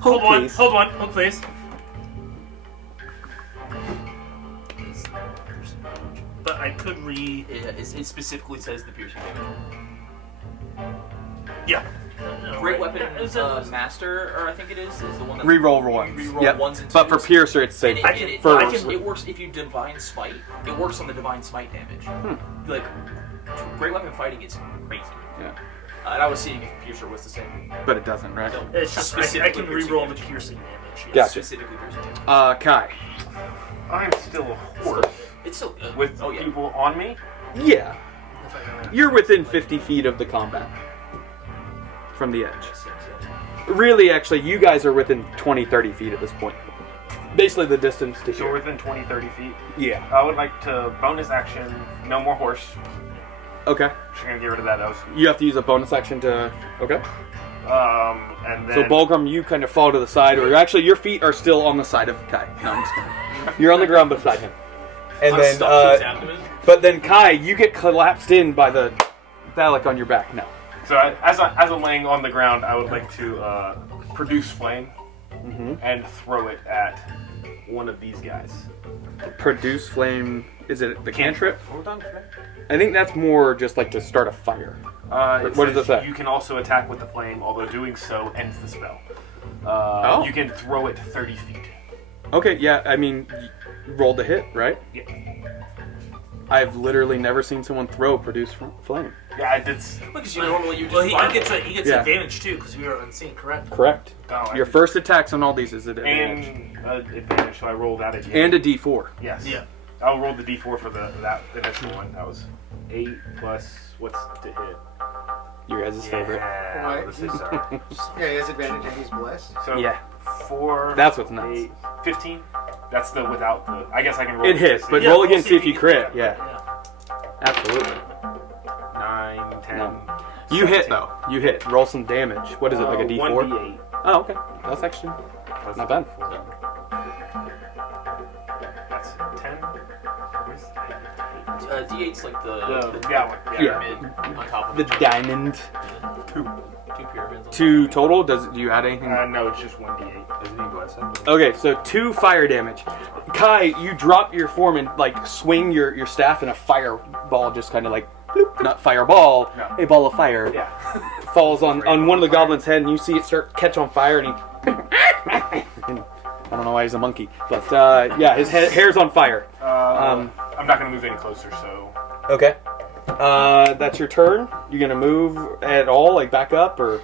Hold on, please. hold please. But I could It specifically says the piercing damage. Yeah. Great weapon master, or I think it is the one that Reroll ones. Reroll Yep. ones and But for twos. Piercer, it's safe. And it works if you divine smite. It works on the divine smite damage. Like great weapon fighting is crazy. Yeah. And I was seeing if Piercer was the same. But it doesn't, right? No, It's just I specifically can piercing reroll the damage. piercing damage. Yes. Gotcha. Specifically piercing damage. Kai. I'm still a horse It's still with people on me. Yeah. You're within 50 feet of the combat. From the edge. Really, actually, you guys are within 20, 30 feet at this point. Basically the distance to So we're here. within 20, 30 feet. Yeah. I would like to bonus action, no more horse. Okay. Just gonna get rid of that. That was, You have to use a bonus action to... Okay. and then... So, Bulgrim, you kind of fall to the side, or actually, your feet are still on the side of Kai. No, I'm just kidding. You're on the ground beside him. And then, but then Kai, you get collapsed in by the phallic on your back. No. So as I'm laying on the ground, I would like to produce flame and throw it at one of these guys. Produce flame. Is it the cantrip? I think that's more just like to start a fire. What does it say? You can also attack with the flame, although doing so ends the spell. You can throw it 30 feet. Okay, yeah, I mean, roll the hit, right? Yeah. I've literally never seen someone throw produce flame. Yeah, I did. Because normally you just Well, he fireball. gets Yeah. advantage too because we were unseen, correct? Correct. Oh, Your first attacks on all these is an advantage. and advantage, so I roll that again. And a d4. Yes. Yeah. I'll roll the d4 for the initial one. That was 8 plus what's to hit. Your guys' favorite. Yeah, What? this is, sorry. Yeah, he has advantage and he's blessed. So Yeah. 4. That's what's nuts. 8, 15. That's the without the. I guess I can roll. It hits, but Yeah, roll we'll again, see if you can crit. get Yeah, absolutely. 9, 10. No. You hit, though. You hit. Roll some damage. What is it, like a d4? 1d8. Oh, okay. That's actually Plus not bad. 4. That's 10. Where's the D8's like the yeah, pyramid on top of The each other. diamond. Two pyramids. On Two total? Do you add anything? No, it's just 1d8. Isn't he blessing? Okay, so 2 fire damage. Kai, you drop your form and like swing your staff, and a fireball just kind of like, bloop, not fireball, No. a ball of fire Yeah. falls on one of the goblins' head, and you see it start catch on fire, and he. And I don't know why he's a monkey, but yeah, his hair's on fire. I'm not going to move any closer, so. Okay. That's your turn. You gonna move at all, like back up, or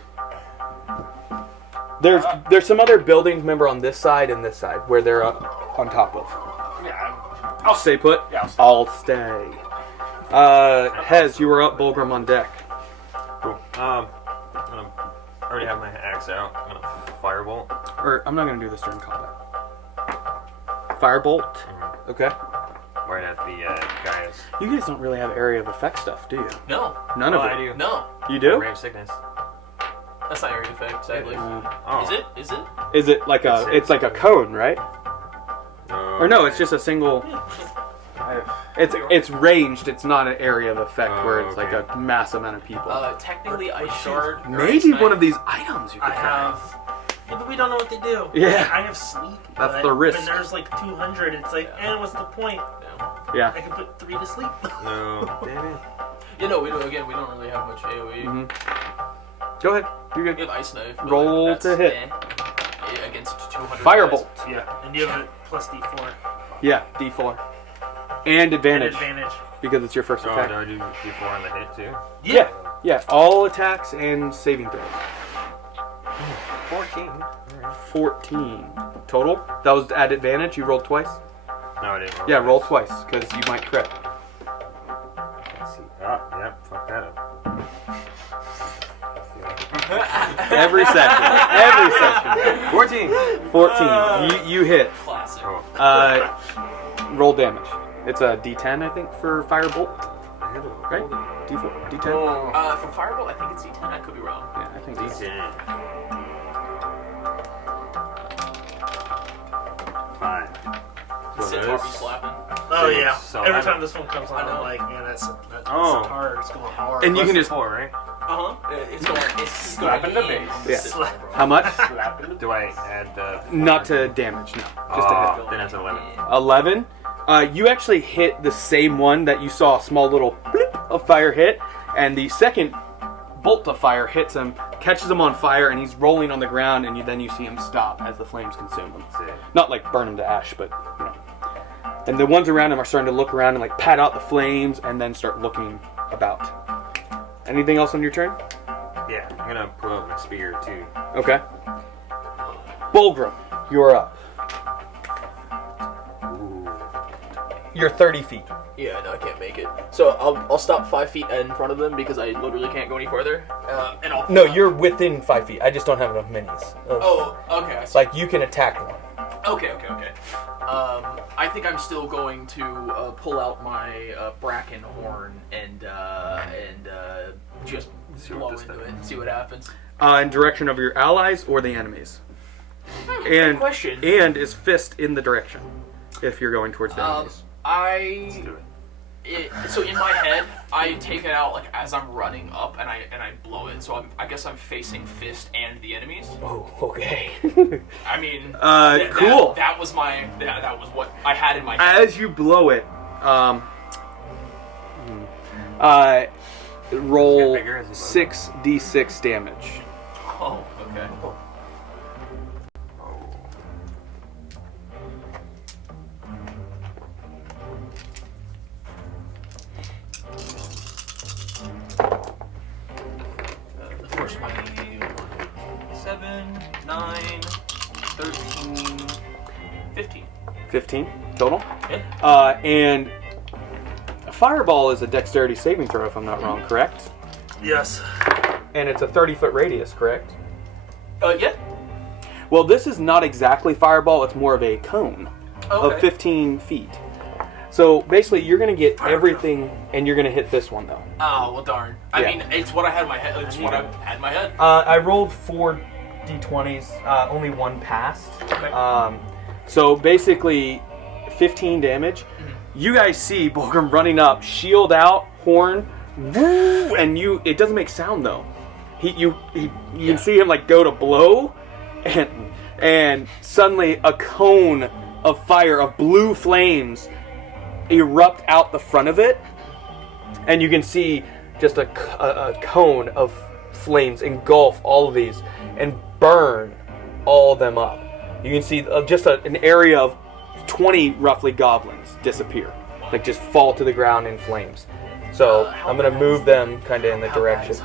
there's some other buildings, remember, on this side and this side where they're up on top of. Yeah, I'll stay put. Yeah, I'll stay. Hez, you were up. Bulgrim on deck. Cool. I'm gonna already have my axe out. I'm gonna firebolt. Or I'm not gonna do this during combat. Firebolt. Okay. Right at the guys. You guys don't really have area of effect stuff, do you? No, None Oh, of it. I do. no, You do? Range sickness. that's not area effect, sadly. Oh. Is it? Is it? Is it like a? It's like a cone, right? Or no, it's just a single. It's ranged. It's not an area of effect where it's like a mass amount of people. Technically, Ice Shard. or Maybe Ice one Knife- of these items you could I try. have. Yeah, but we don't know what they do. Yeah. I have sleep. That's but the risk. When there's like 200, it's like, what's the point? Yeah. I can put 3 to sleep. No. Damn it. You know, we don't really have much AoE. Mm-hmm. Go ahead. You're We good. have Ice Knife. but Roll that's, to hit. yeah, against 200. Firebolt. Yeah. And you have a plus D4. Yeah. D4. And advantage And advantage. because it's your first Oh, attack. do I do D4 on the hit too? Yeah. Yeah. All attacks and saving throws. 14. 14 total. That was at advantage. You rolled twice. No, I didn't roll. Yeah. Roll twice because you might crit. Let's see. Oh, yep. Fuck that up. Every session. Every session. 14. 14. You hit. Classic. Oh. Roll damage. It's a D10, I think, for firebolt. I hit it. Right? D4, D10. For Firebolt, I think it's D10. I could be wrong. Yeah, I think it's D10. 5. Centaur be slapping. Oh yeah. So Every I time don't- this one comes on, I'm like, man, that's Oh. hard. It's going hard. And you can Plus just 4, right? It's going. It's Slap in the going face. Yeah. How much? Slap in the Do I add the? Not to damage, no. Just to hit. Then it's 11. 11. You actually hit the same one that you saw a small little blip of fire hit, and the second bolt of fire hits him, catches him on fire, and he's rolling on the ground, and then you see him stop as the flames consume him. That's it. Not like burn him to ash, but you know. And the ones around him are starting to look around and like pat out the flames, and then start looking about. Anything else on your turn? Yeah, I'm gonna pull out my spear too. Okay. Bulgrim, you're up. You're 30 feet. Yeah, no, I can't make it. So I'll stop 5 feet in front of them because I literally can't go any further. And I'll. No, you're within 5 feet. I just don't have enough minis. Oh, okay. I see. Like, you can attack one. Okay. I think I'm still going to pull out my bracken horn and just blow into it and see what happens. In direction of your allies or the enemies. Good question. And is fist in the direction if you're going towards the enemies. Let's do it. So in my head, I take it out like as I'm running up, and I blow it. So I guess I'm facing fist and the enemies. Oh, okay. I mean, cool. That was what I had in my head. As you blow it, roll Get bigger as you blow. 6d6 damage. Oh, okay. Of course, my 7, 9, 13, 15. 15 total. Yeah. And a fireball is a dexterity saving throw, if I'm not wrong, correct? Yes. And it's a 30-foot radius, correct? Yeah. Well, this is not exactly fireball. It's more of a cone Okay. of 15 feet. So basically, you're going to get everything, and you're going to hit this one, though. Oh, well, darn. I Yeah. mean, it's what I had in my head. It's what I had in my head. I rolled 4 d20s. Only one passed. Okay. So basically, 15 damage. You guys see Bulgrim running up, shield out, horn, woo, and it doesn't make sound though. You can see him like go to blow, and suddenly a cone of fire of blue flames erupt out the front of it, and you can see just a cone of flames engulf all of these and burn all of them up. You can see just an area of 20 roughly goblins disappear, like just fall to the ground in flames. So I'm gonna move them kind of in the direction.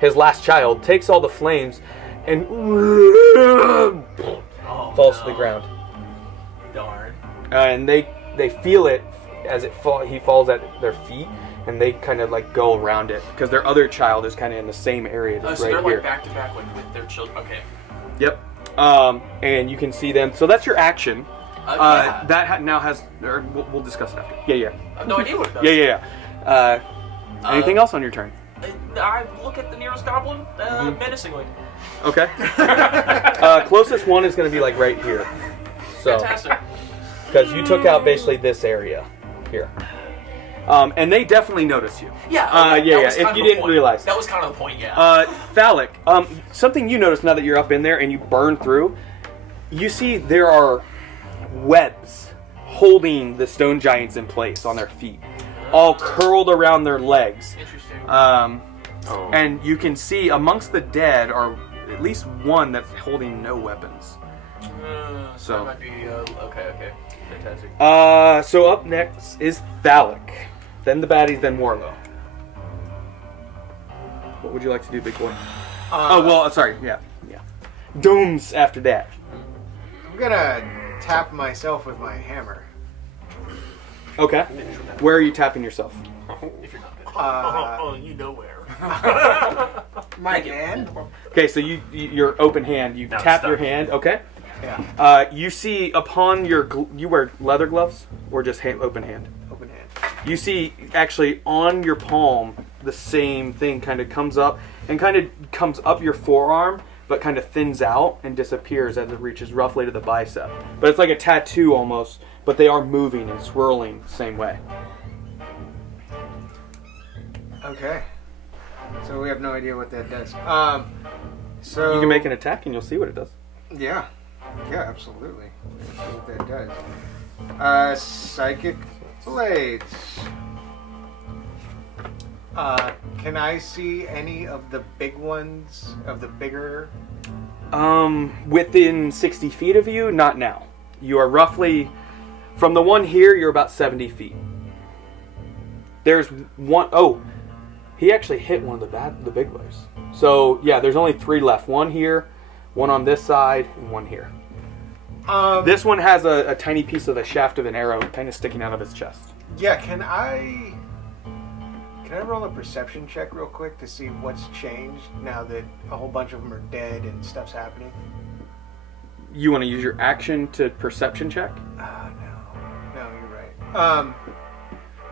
His last child takes all the flames and falls to the ground. Darn. And they feel it as he falls at their feet, and they kind of like go around it because their other child is kind of in the same area, just So right they're here. like back to back with their children. Okay. Yep. And you can see them. So that's your action. Yeah. That now has. Or we'll discuss it after. Yeah. I have no idea what it does. Yeah. Anything else on your turn? I look at the nearest goblin menacingly. Okay. Closest one is going to be like right here. So, Fantastic. because you took out basically this area here. And they definitely notice you. Yeah. That was if kind you of the didn't point. realize. That was kind of the point. Yeah. Phallic, something you notice now that you're up in there and you burn through, you see there are webs holding the stone giants in place on their feet, all curled around their legs. Interesting. And you can see amongst the dead are at least one that's holding no weapons. So that might be okay. Fantastic. So up next is Phallic, then the baddies, then Warlow. What would you like to do, big boy? Sorry, yeah. Dooms after that. I'm gonna tap myself with my hammer. Okay. Where are you tapping yourself? You know where. My hand? Okay, so your open hand, you No, tap stuck. your hand, okay? Yeah. You see upon your, you wear leather gloves or just open hand? Open hand. You see actually on your palm, the same thing kind of comes up and kind of comes up your forearm, but kind of thins out and disappears as it reaches roughly to the bicep. But it's like a tattoo almost, but they are moving and swirling the same way. Okay. So we have no idea what that does. So You can make an attack and you'll see what it does. Yeah. Yeah, absolutely. Let's see what that does. Psychic Blades. Can I see any of the big ones, of the bigger? Within 60 feet of you, not now. You are roughly, from the one here, you're about 70 feet. There's one, he actually hit one of the big boys. So, yeah, there's only 3 left. One here, one on this side, and one here. This one has a tiny piece of the shaft of an arrow kind of sticking out of his chest. Yeah, can I roll a perception check real quick to see what's changed now that a whole bunch of them are dead and stuff's happening? You want to use your action to perception check? No, you're right.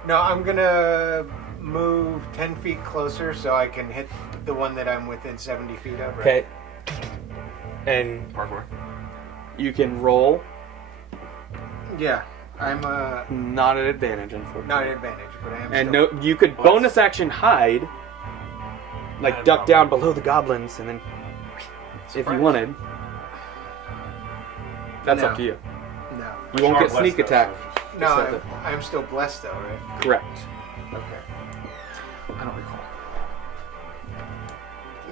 No, I'm gonna move 10 feet closer so I can hit the one that I'm within 70 feet of. Right? Okay. And Parkour. you can roll. Yeah, I'm Not at advantage, unfortunately. not at advantage, but I am. And still... no, you could bonus action hide, like duck down below the goblins, and then if you wanted. That's up to you. No. You won't get Sharp sneak less, attack. No, Just I'm still blessed though, right? Correct. Okay. I don't recall.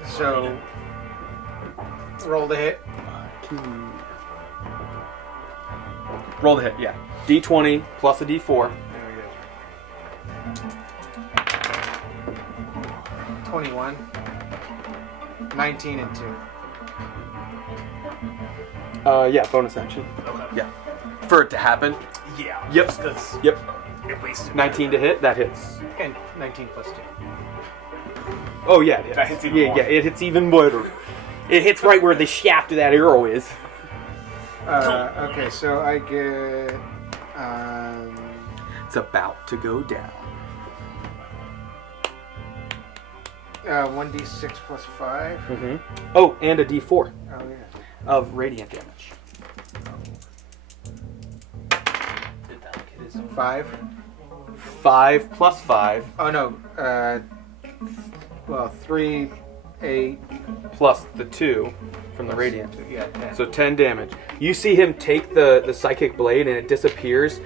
So roll the hit. Roll the hit, yeah. D20 plus a D4. There we go. 21. 19 and 2. Yeah, bonus action. Okay. Yeah. For it to happen. Yeah. Yep. Just 'cause Yep. it wasted 19 to hit, that hits. And 19 plus 2. Oh yeah, it hits. That hits even yeah, more. yeah, it hits even better. It hits right where the shaft of that arrow is. Okay, so I get It's about to go down. 1d6 plus 5. Mm-hmm. Oh, and a D4 Oh yeah. of radiant damage. 5. 5 plus 5 Oh no. 3, 8. plus the 2 from the radiant. Yeah, 10. So 10 damage. You see him take the psychic blade and it disappears,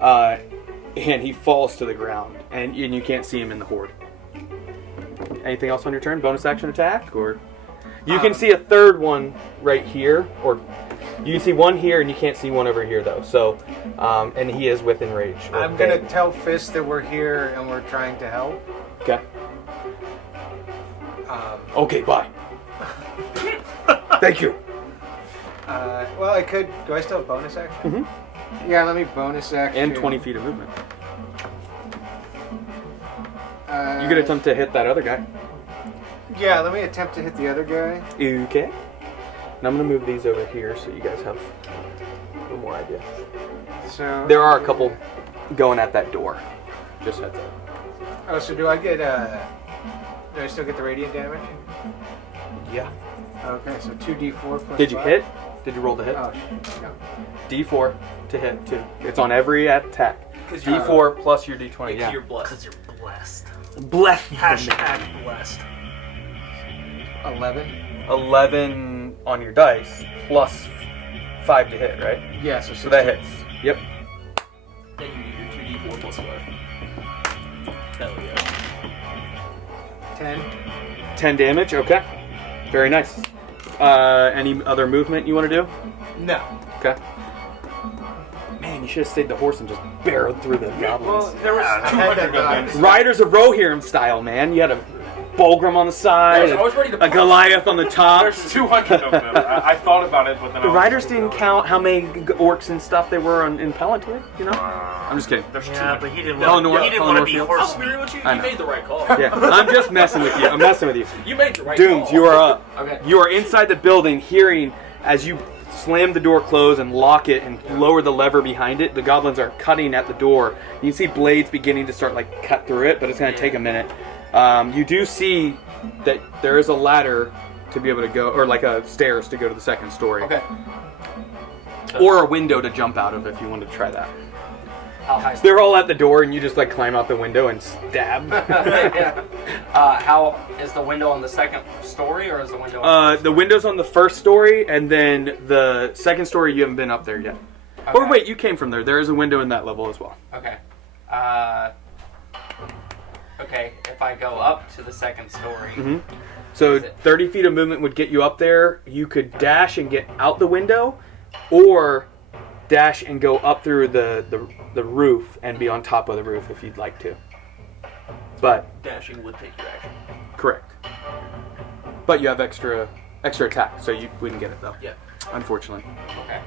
and he falls to the ground, and you can't see him in the horde. Anything else on your turn? Bonus action attack, or you can see a third one right here, or you can see one here and you can't see one over here though. So, and he is within range. I'm gonna tell Fist that we're here and we're trying to help. Okay. Okay. Bye. Thank you. Well, I could. Do I still have bonus action? Mm-hmm. Yeah, let me bonus action. And 20 feet of movement. You could attempt to hit that other guy. Yeah, let me attempt to hit the other guy. Okay. And I'm gonna move these over here so you guys have a little more idea. So There are a couple going at that door. Just heads up. Oh, so do I get do I still get the radiant damage? Yeah. Okay, so 2d4 plus Did you 5. hit? Did you roll the hit? Oh, no. D4 to hit too. It's on every attack. D4 plus your D20. Yeah. You're blessed. Because you're blessed. Bless. Hashtag blessed. 11. 11 on your dice plus 5 to hit, right? Yeah, So that hits. Yep. Then you need your 2d4 plus 5. Hell yeah. 10. 10 damage. Okay. Very nice. Any other movement you want to do? No. Okay. Man, you should have stayed the horse and just barreled through the goblins. Well, there was 200 of them. Riders of Rohirrim style, man. You had a Bulgrim on the side, I was ready to a Goliath on the top. There's 200 of them. I thought about it, but then The I was riders just- didn't count how many orcs and stuff there were in Palantir, you know? I'm just kidding. There's Yeah, 200. but he didn't Eleanor- want. He didn't want to be Eleanor horse I'll be real with you. I You know. made the right call. Yeah, I'm just messing with you. I'm messing with you. You made the right Dooms, call. you are up. Okay. You are inside the building, hearing as you slam the door closed and lock it and lower the lever behind it. The goblins are cutting at the door. You can see blades beginning to start like cut through it, but it's going to take a minute. You do see that there is a ladder to be able to go, or like a stairs to go to the second story. Okay. Or a window to jump out of if you wanted to try that. How high? They're all at the door, and you just like climb out the window and stab. Yeah. How is the window on the second story, or is the window? On The window's on the first story, and then the second story you haven't been up there yet. Okay. Or wait, you came from there. There is a window in that level as well. Okay. Okay. If I go up to the second story. Mm-hmm. So 30 feet of movement would get you up there. You could dash and get out the window, or dash and go up through the roof and be on top of the roof if you'd like to. But Dashing would take your action. correct. But you have extra attack, so you wouldn't get it though. Yeah. Unfortunately. Okay.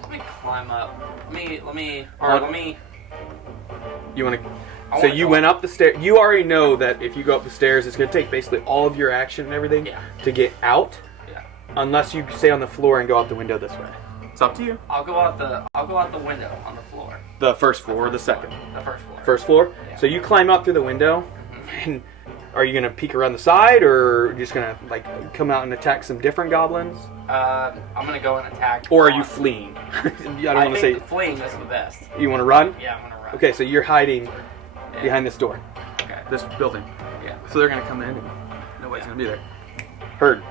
Let me climb up. Let me. You want to? I So wanna you go went up the stairs. You already know that if you go up the stairs, it's going to take basically all of your action and everything Yeah. to get out. Yeah. Unless you stay on the floor and go out the window this way. It's up to you. I'll go out the window on the floor. The first floor or the second? The first floor. First floor. Yeah. So you climb out through the window, and are you going to peek around the side, or just going to like come out and attack some different goblins, I'm gonna go and attack. or are you fleeing? I don't want to say. think fleeing is the best. You want to run? Yeah, I'm gonna run. Okay, so you're hiding Yeah. behind this door, Okay. this building. Yeah. So they're going to come in, and nobody's going to be there. Heard.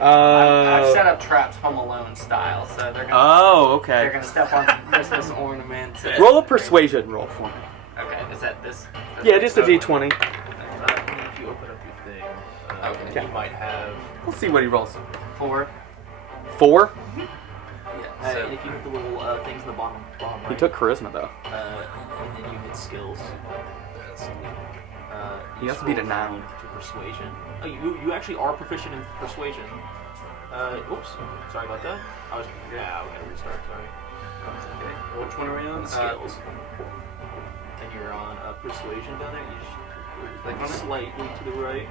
I've set up traps Home Alone style, so they're gonna Oh, they're okay. gonna step on some Christmas ornaments. and- Roll a persuasion roll for me. Okay, is that this? Yeah, just a d20. If you open up your thing, Okay. you might have. We'll see what he rolls. 4. 4? Yeah. And So if you hit the little things in the bottom right, He took charisma though. and then you hit skills. He has to scroll beat a 9. to persuasion. Oh, you actually are proficient in persuasion. Oops, sorry about that. I was we gotta restart. Sorry. Okay. which one are we on? Skills. And you're on persuasion down there. You just Click on it? slightly to the right.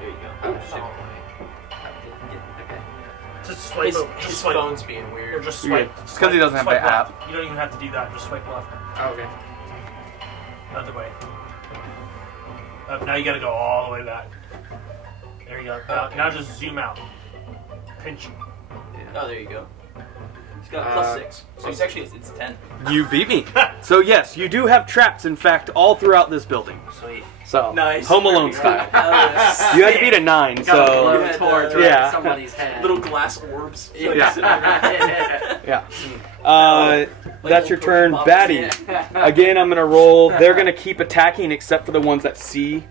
There you go. Oh, shit. Okay. Just swipe. His Just swipe. phone's being Or weird. just You're swipe. good. It's 'cause he doesn't have swipe the app. left. You don't even have to do that. Just swipe left. Oh, okay. Other way. Now you gotta go all the way back. There you go. Now just zoom out. Pinch. Oh, there you go. He's got plus 6. So he's actually, it's 10. You beat me. So yes, you do have traps, in fact, all throughout this building. Sweet. So, Nice. Home Alone style. Oh, You had to beat a 9, Gotta so... blow Yeah, towards yeah. somebody's head. little glass orbs. Yeah. Yeah. That's your turn. Batty. Again, I'm going to roll. They're going to keep attacking except for the ones that see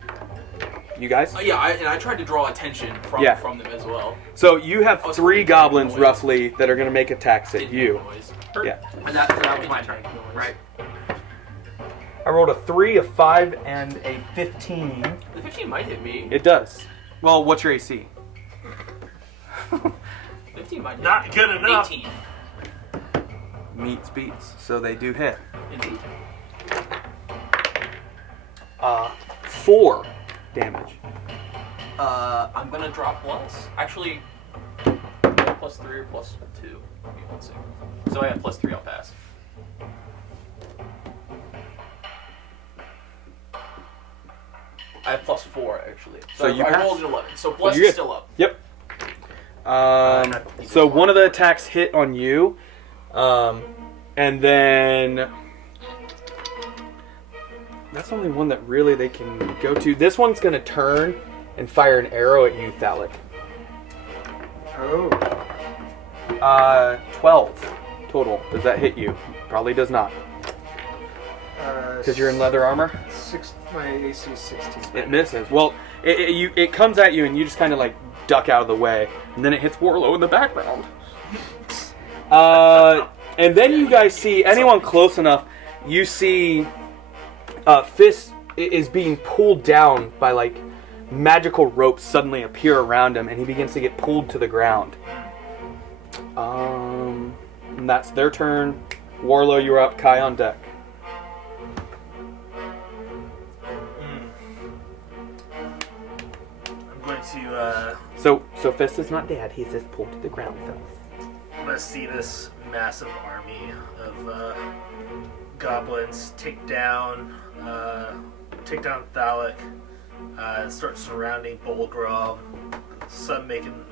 you guys. Yeah, I tried to draw attention from them as well. So you have Oh, 3 sorry. goblins, Noise. roughly, that are going to make attacks at Didn't you. make noise. Yeah. And that was my turn, right? I rolled a 3, a 5, and a 15. The 15 might hit me. It does. Well, what's your AC? 15 might hit Not me. good enough. 18. Meets beats, so they do hit. Indeed. 4 damage. I'm gonna drop plus. Actually, plus 3 or plus 2. Give me 1 second. So I have plus 3, I'll pass. I have plus 4 actually. So you I pass. rolled an 11. So plus you're is good. still up. Yep. So one of the attacks hit on you, and then that's the only one that really they can go to. This one's gonna turn and fire an arrow at you, Thalic. Oh. 12 total. Does that hit you? Probably does not, because you're in leather armor. My AC is 16. It misses. Well, it comes at you and you just kind of like duck out of the way, and then it hits Warlow in the background. And then you guys see anyone close enough. You see, Fist is being pulled down by like magical ropes suddenly appear around him, and he begins to get pulled to the ground. And that's their turn. Warlow, you're up. Kai on deck. I'm going to. So Fist is not dead. He's just pulled to the ground, fellas. I'm gonna see this massive army of goblins take down Thalic, start surrounding Bolgrom. Some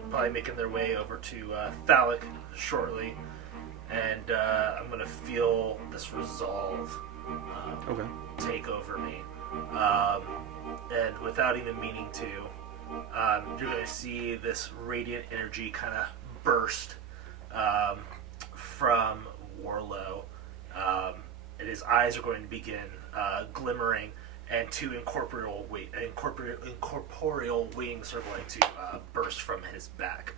probably making their way over to Thalic shortly, and I'm gonna feel this resolve take over me, and without even meaning to, you're gonna see this radiant energy kind of burst from Warlow, and his eyes are going to begin glimmering, and two incorporeal wings are going to burst from his back.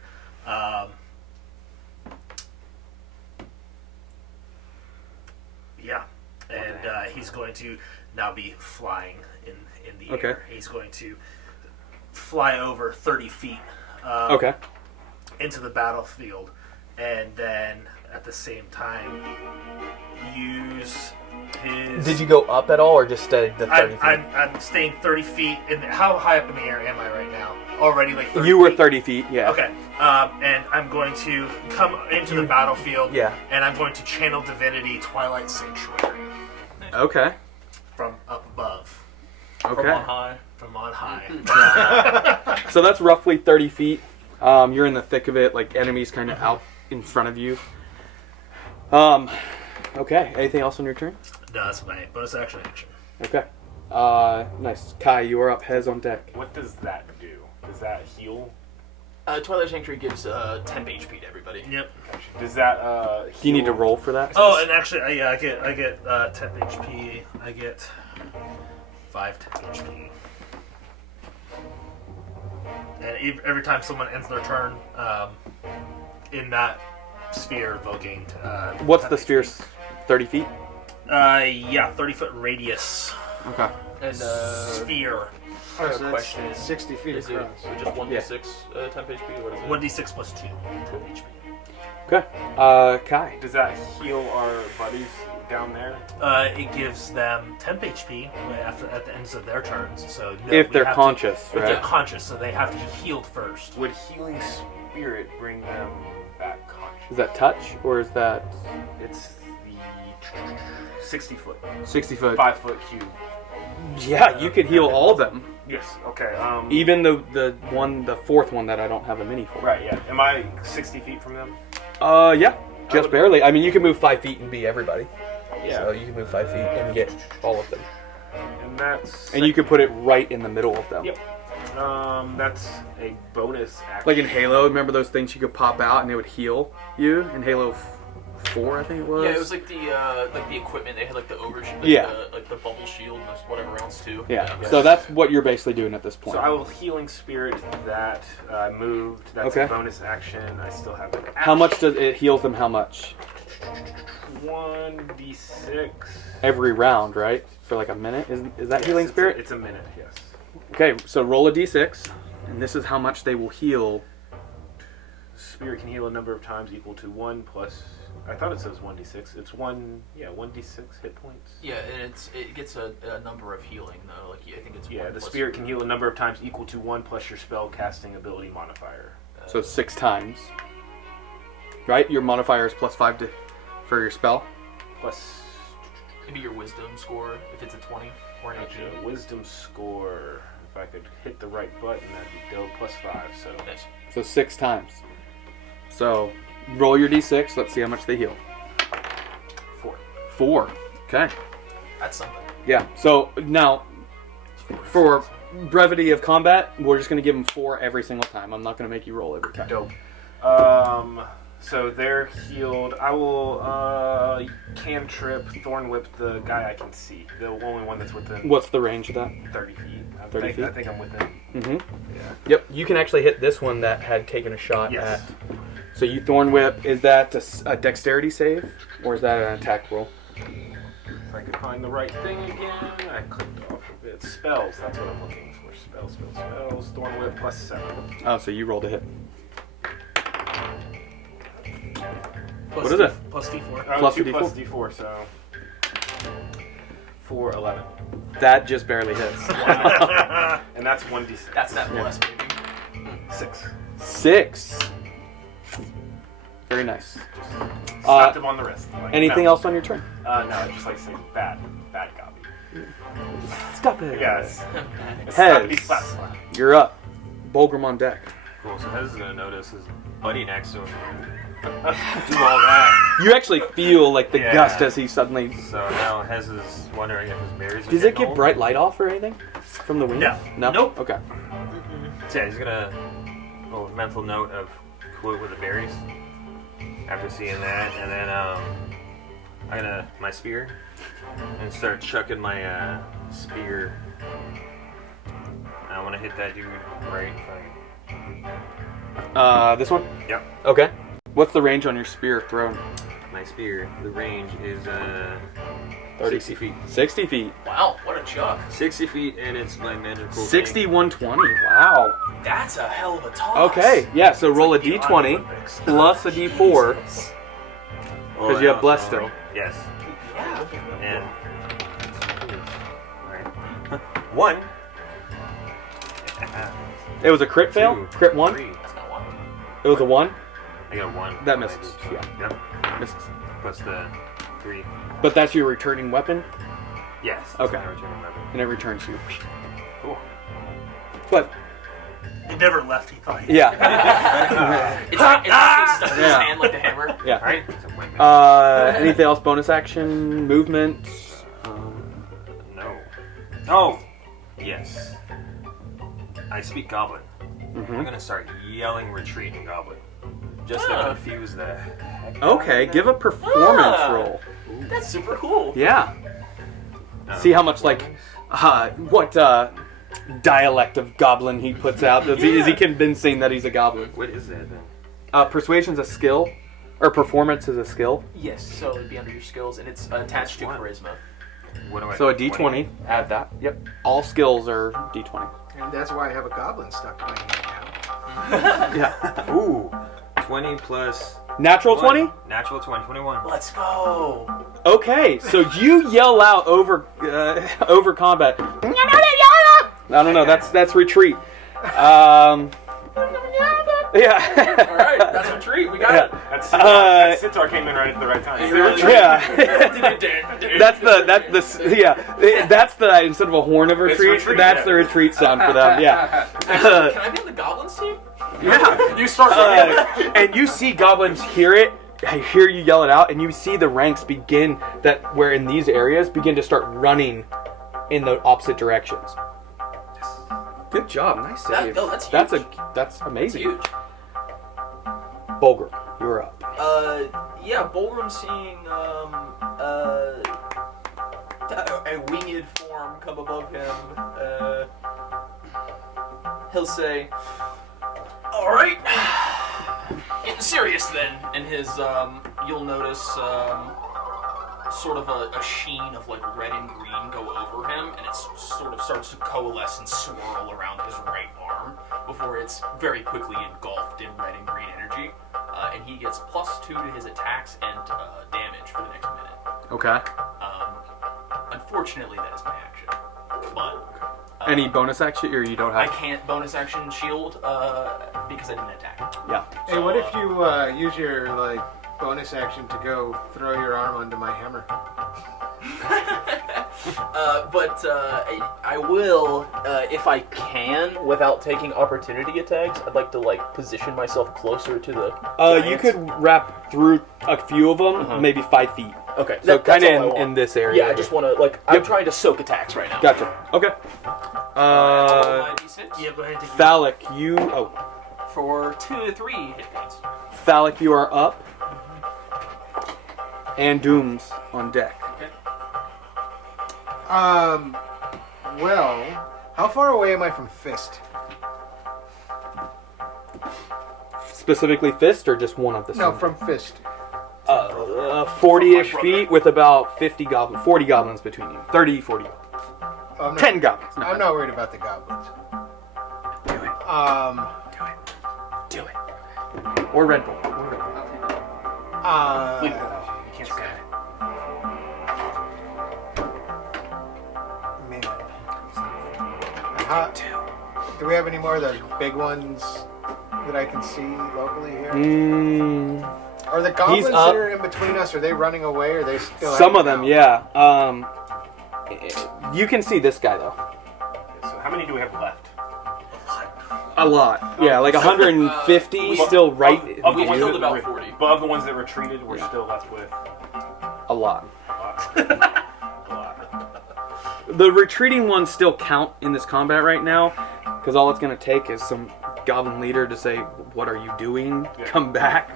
And he's going to now be flying in the air. He's going to fly over 30 feet into the battlefield, and then at the same time use his... Did you go up at all, or just stay the 30 feet? I'm staying 30 feet. How high up in the air am I right now? Already like 30 You were feet? 30 feet, yeah. Okay. And I'm going to come into the battlefield, Yeah. and I'm going to channel Divinity Twilight Sanctuary Okay. from up above. Okay. From on high. So that's roughly 30 feet. You're in the thick of it, like enemies kind of out in front of you. Okay. Anything else on your turn? No, that's my bonus action. Okay. Nice. Kai, you are up. Hez on deck. What does that do? Does that heal? Twilight Sanctuary gives 10 HP to everybody. Yep. Does that heal? Do you need to roll for that? Oh, and actually, I get 10 HP. I get 5 10 HP. And every time someone ends their turn, in that sphere, they'll gain. What's 10 the sphere? 30 feet? 30-foot radius Okay. And sphere. I have So a that's question. 60 feet Is it across. just 1d6 temp HP? What is it? 1d6 plus 2 HP. Okay. Kai. Does that heal our buddies down there? It gives them temp HP at the ends of their turns. So If they're conscious, if they're right? conscious, so they have to be healed first. Would healing spirit bring them back conscious? Is that touch, or is that It's the 60 foot, 60 foot? 5 foot cube. Yeah, you could heal all of them. Yes. Okay. Even the fourth one that I don't have a mini for. Right. Yeah. Am I 60 feet from them? Yeah, just barely. I mean, you can move 5 feet and be everybody. Yeah. So you can move 5 feet and get all of them. And that's. And you could put it right in the middle of them. Yep. That's a bonus action. Like in Halo, remember those things you could pop out and they would heal you? In Halo 4, I think it was? Yeah, it was like the equipment. They had like the overshield, like the bubble shield and whatever else too. Yeah. So that's what you're basically doing at this point. So I will healing spirit that moved. That's Okay. a bonus action. I still have an action. How much does it heals them? How much? 1d6. Every round, right? For like a minute? Is that Yes, healing spirit? It's a minute. Yes. Okay, so roll a d6, and this is how much they will heal. Spirit can heal a number of times equal to 1 plus. I thought it says 1d6. It's 1d6 hit points. Yeah, and it gets a number of healing though. Like I think it's Yeah, 1 the plus spirit can heal a number of times equal to 1 plus your spell casting ability modifier. So 6 times. Right? Your modifier is +5 for your spell. Plus maybe your wisdom score if it's a 20 or an 18. wisdom score. If I could hit the right button, that'd be dope. +5. So Nice. So 6 times. So roll your d6. Let's see how much they heal. 4. 4. Okay. That's something. Yeah. So now, for brevity of combat, we're just going to give them 4 every single time. I'm not going to make you roll every time. Dope. So they're healed. I will cantrip Thorn Whip the guy I can see. The only one that's within What's the range of that? 30 feet. 30 feet? I think I'm within. Mm-hmm. Yeah. Yep. You can actually hit this one that had taken a shot Yes. at. So you Thorn Whip. Is that a dexterity save, or is that an attack roll? If I could find the right thing again, I clicked off of it. Spells. That's what I'm looking for. Spells. Thorn Whip +7. Oh, so you rolled a hit. Plus What is it? Plus D4. Plus 2 a plus D4? D4, so 4, 11. That just barely hits. And that's 1d6. That's that plus maybe. 6. 6. Very nice. Slapped him on the wrist. Like, Anything no. else on your turn? No, just like saying bad copy. Stop it. Yes. Hez, Slap, slap. you're up. Bulgrim on deck. Cool. So Hez is gonna notice his buddy next to him do all that. You actually feel like the Yeah. gust as he suddenly. So now Hez is wondering if his berries are Does it getting give old. bright light off or anything from the wings? No. No. Nope. Okay. So yeah, he's gonna little mental note of quote with the berries after seeing that, and then I'm gonna my spear and start chucking my spear. I want to hit that dude right. This one. Yep. Okay. What's the range on your spear thrown? My spear. The range is 30 60 feet. 60 feet. Wow, what a chuck. 60 feet, and it's my magical. 60, 120. Wow. That's a hell of a toss. Okay. Yeah. So roll a The d20 Olympics. plus a d4 Jesus. because you have blessed still. Yes. Yeah. And alright. 1. It was a crit fail. 2, Crit 1. 3. That's not one. It was a 1. I got 1. That misses. Yeah. Yep. Misses. Plus the 3. But that's your returning weapon, Yes. Okay. That's my returning weapon. and it returns you. Cool. But He never left. He thought. He yeah. It's like stuck in his Yeah. hand like the hammer. Yeah. Alright. So wait a minute. Anything else? Bonus action, movement. No. Oh! Yes. I speak Goblin. Mhm. I'm gonna start yelling retreat in Goblin. Just to confuse the heck out Okay, of give a them. performance roll. That's super cool. Yeah. See how much like what dialect of goblin he puts out. Is he convincing that he's a goblin? What is that then? Persuasion's a skill, or performance is a skill. Yes, so it'd be under your skills, and it's attached to What? charisma. What do I So a do? d20. Add that. Yep. All skills are d20. And that's why I have a goblin stuck in my hand Yeah. Ooh. 20 plus... Natural 1. 20. Natural 20. 21. Let's go. Okay, so you yell out over combat. I don't know. That's retreat. Yeah. All right, that's a treat. We got it. That Sitar came in right at the right time. Yeah. That's the instead of a horn of retreat, retreat, that's yeah. the retreat sound for them. Yeah. Actually, can I be on the goblins team? Yeah. You start And you see goblins hear it. I hear you yell it out, and you see the ranks begin where in these areas begin to start running in the opposite directions. Good job, nice save. That's huge. That's amazing. Huge. Bulgur, you're up. Yeah, Bulgrim seeing a winged form come above him. He'll say, "All right, getting serious then." And his you'll notice sort of a sheen of like red and green go over him, and it sort of starts to coalesce and swirl around his right arm before it's very quickly engulfed in red and green energy. And he gets +2 to his attacks and damage for the next minute. Okay. Unfortunately, that is my action. But Any bonus action, or you don't I have? can't bonus action shield because I didn't attack. Yeah. now. Hey, what if you use your bonus action to go throw your arm onto my hammer? But I will, if I can, without taking opportunity attacks. I'd like to position myself closer to the. You giants. could wrap through a few of them, maybe 5 feet. Okay. So that's kind all I of want. in this area. Yeah, I just want to I'm trying to soak attacks right now. Gotcha. Okay. Roll my D6 Yeah, go ahead and take Phallic, you. Oh, for 2 to 3 hit points. Phallic, you are up. And Doom's on deck. Okay. Well, how far away am I from Fist? Specifically fist, or just one of the? No, same? from Fist. 40-ish feet with about 40 goblins between you. 30, 40. Oh, I'm not, 10 goblins. I'm not worried about the goblins. Do it. Do it. Or Red Bull. Uh, You can't say it. man. Do we have any more of those big ones that I can see locally here? Are the goblins that up. are in between us, are they running away, or are they still Some of hanging them, out? yeah. You can see this guy though. So how many do we have left? A lot. Yeah, like 150 still right. Of We the ones killed that about re- 40. But of the ones that retreated, we're still left with A lot. a lot. The retreating ones still count in this combat right now, because all it's going to take is some goblin leader to say, "What are you doing? Yeah. Come back!"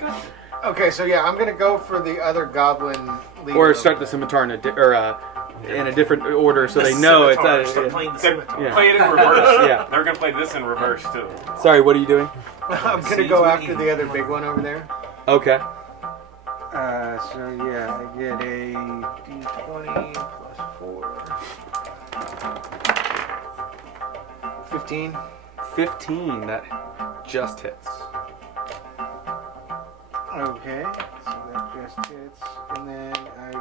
Okay, so yeah, I'm going to go for the other goblin leader. Or start the scimitar in a different order, so they know it's. Start playing the Yeah. scimitar. Yeah. Play it in reverse. Yeah. They're gonna play this in reverse too. Sorry, what are you doing? I'm going to go after the other big one over there. Okay. So yeah, I get a d20 plus 4. 15. 15. That just hits. Okay, so that just hits, and then I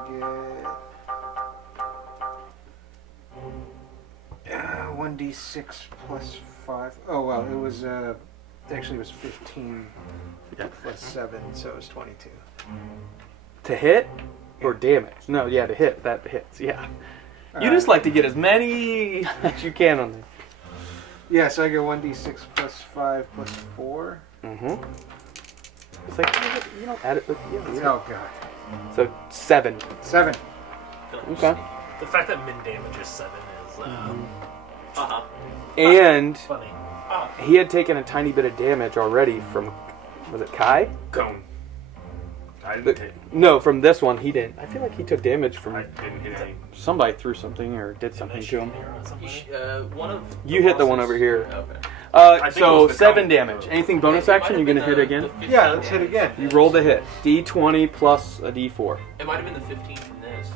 get 1d6 plus 5. Oh well, it was actually it was 15 plus 7, so it was 22. To hit or damage? No, yeah, to hit. That hits. Yeah. You just like to get as many as you can on there. Yeah, so I get 1d6 plus 5 plus 4. Mm-hmm. It's like, you don't add it, but yeah. Oh god. So 7. 7. Okay. The fact that min damage is 7 is And funny. he had taken a tiny bit of damage already from, was it Kai? Cone. I didn't hit. No, from this one he didn't. I feel like he took damage I from didn't hit any. somebody threw something or did something to him. One of You hit the one over here. Okay. think it So was the 7 cone. damage. Anything bonus action? You're gonna hit again. Yeah, let's hit again. You rolled a hit. D20 plus a D4. It might have been the 15 from this.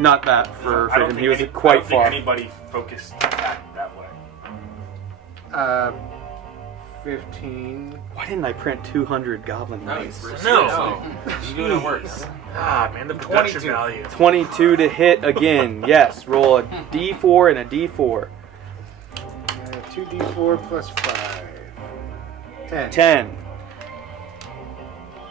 Not that for I don't him. think He was any- I quite don't think far. anybody focused attack that way. 15. Why didn't I print 200 goblin No, dice? No. You're doing it worse. Ah, man, the production 22. value. 22 to hit again. Yes, roll a D4 and a D4. 2d4 plus 5. 10. 10.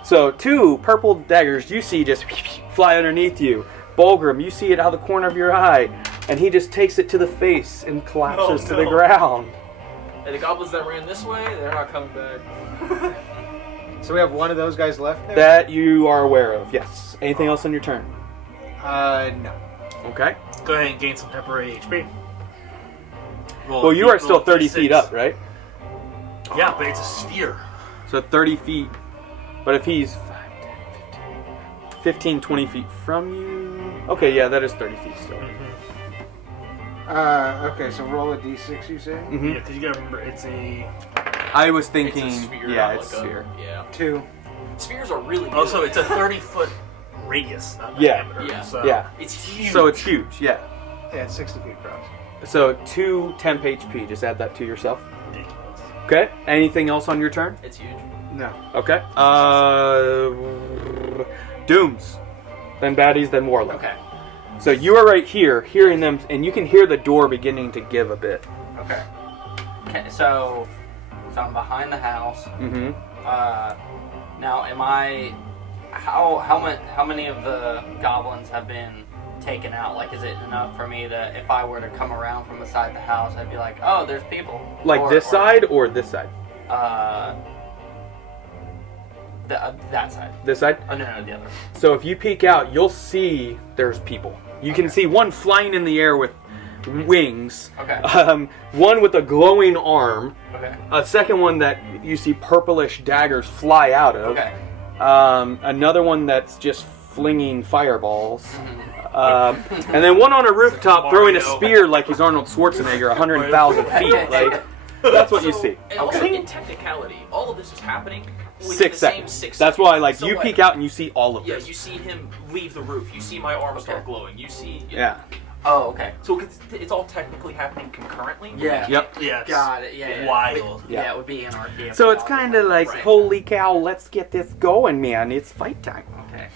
So 2 purple daggers you see just fly underneath you. Bulgrim, you see it out of the corner of your eye, and he just takes it to the face and collapses to the ground. And the goblins that ran this way, they're not coming back. So we have one of those guys left there? That you are aware of, yes. Anything else on your turn? No. Okay. Go ahead and gain some temporary HP. Well, you are still 30 feet up, right? Yeah, but it's a sphere. So 30 feet. But if he's 5, 10, 15, 20 feet from you... Okay, yeah, that is 30 feet still. Okay, so roll a d6, you say? Mm-hmm. Yeah, because you gotta remember, it's a. I was thinking... It's a sphere, yeah, not it's like sphere. Yeah. 2. Spheres are really good. Also, it's a 30-foot radius, not Yeah. diameter. Yeah. So Yeah. It's huge. So it's huge, yeah. Yeah, it's 60 feet across. So 2 temp HP. Just add that to yourself. ridiculous. Okay. Anything else on your turn? It's huge. No. Okay. Dooms. Then baddies, then warlock. Okay. So you are right here, hearing them, and you can hear the door beginning to give a bit. Okay. Okay, so I'm behind the house. Mm-hmm. Now, am I? How many of the goblins have been taken out? Like, is it enough for me to, if I were to come around from the side of the house, I'd be like, oh, there's people. Like this side or this side? That side. This side? Oh no, the other. So if you peek out, you'll see there's people. You can see one flying in the air with wings. Okay. One with a glowing arm. Okay. A second one that you see purplish daggers fly out of. Okay. Another one that's just flinging fireballs. And then one on a rooftop throwing a spear like he's Arnold Schwarzenegger 100,000 feet. Like, that's what you see. And also, in technicality, all of this is happening within 6 the seconds. same 6 That's seconds. why, like, So, you peek out and you see all of Yeah, this. you see him leave the roof. You see my arm start glowing. You see. Yeah. Oh, okay. So it's all technically happening concurrently. Yeah. Yep. Yes. Got it. Yeah. Wild. Yeah, it would be anarchy. So it's kind of like, Right. holy cow, let's get this going, man. It's fight time. Okay.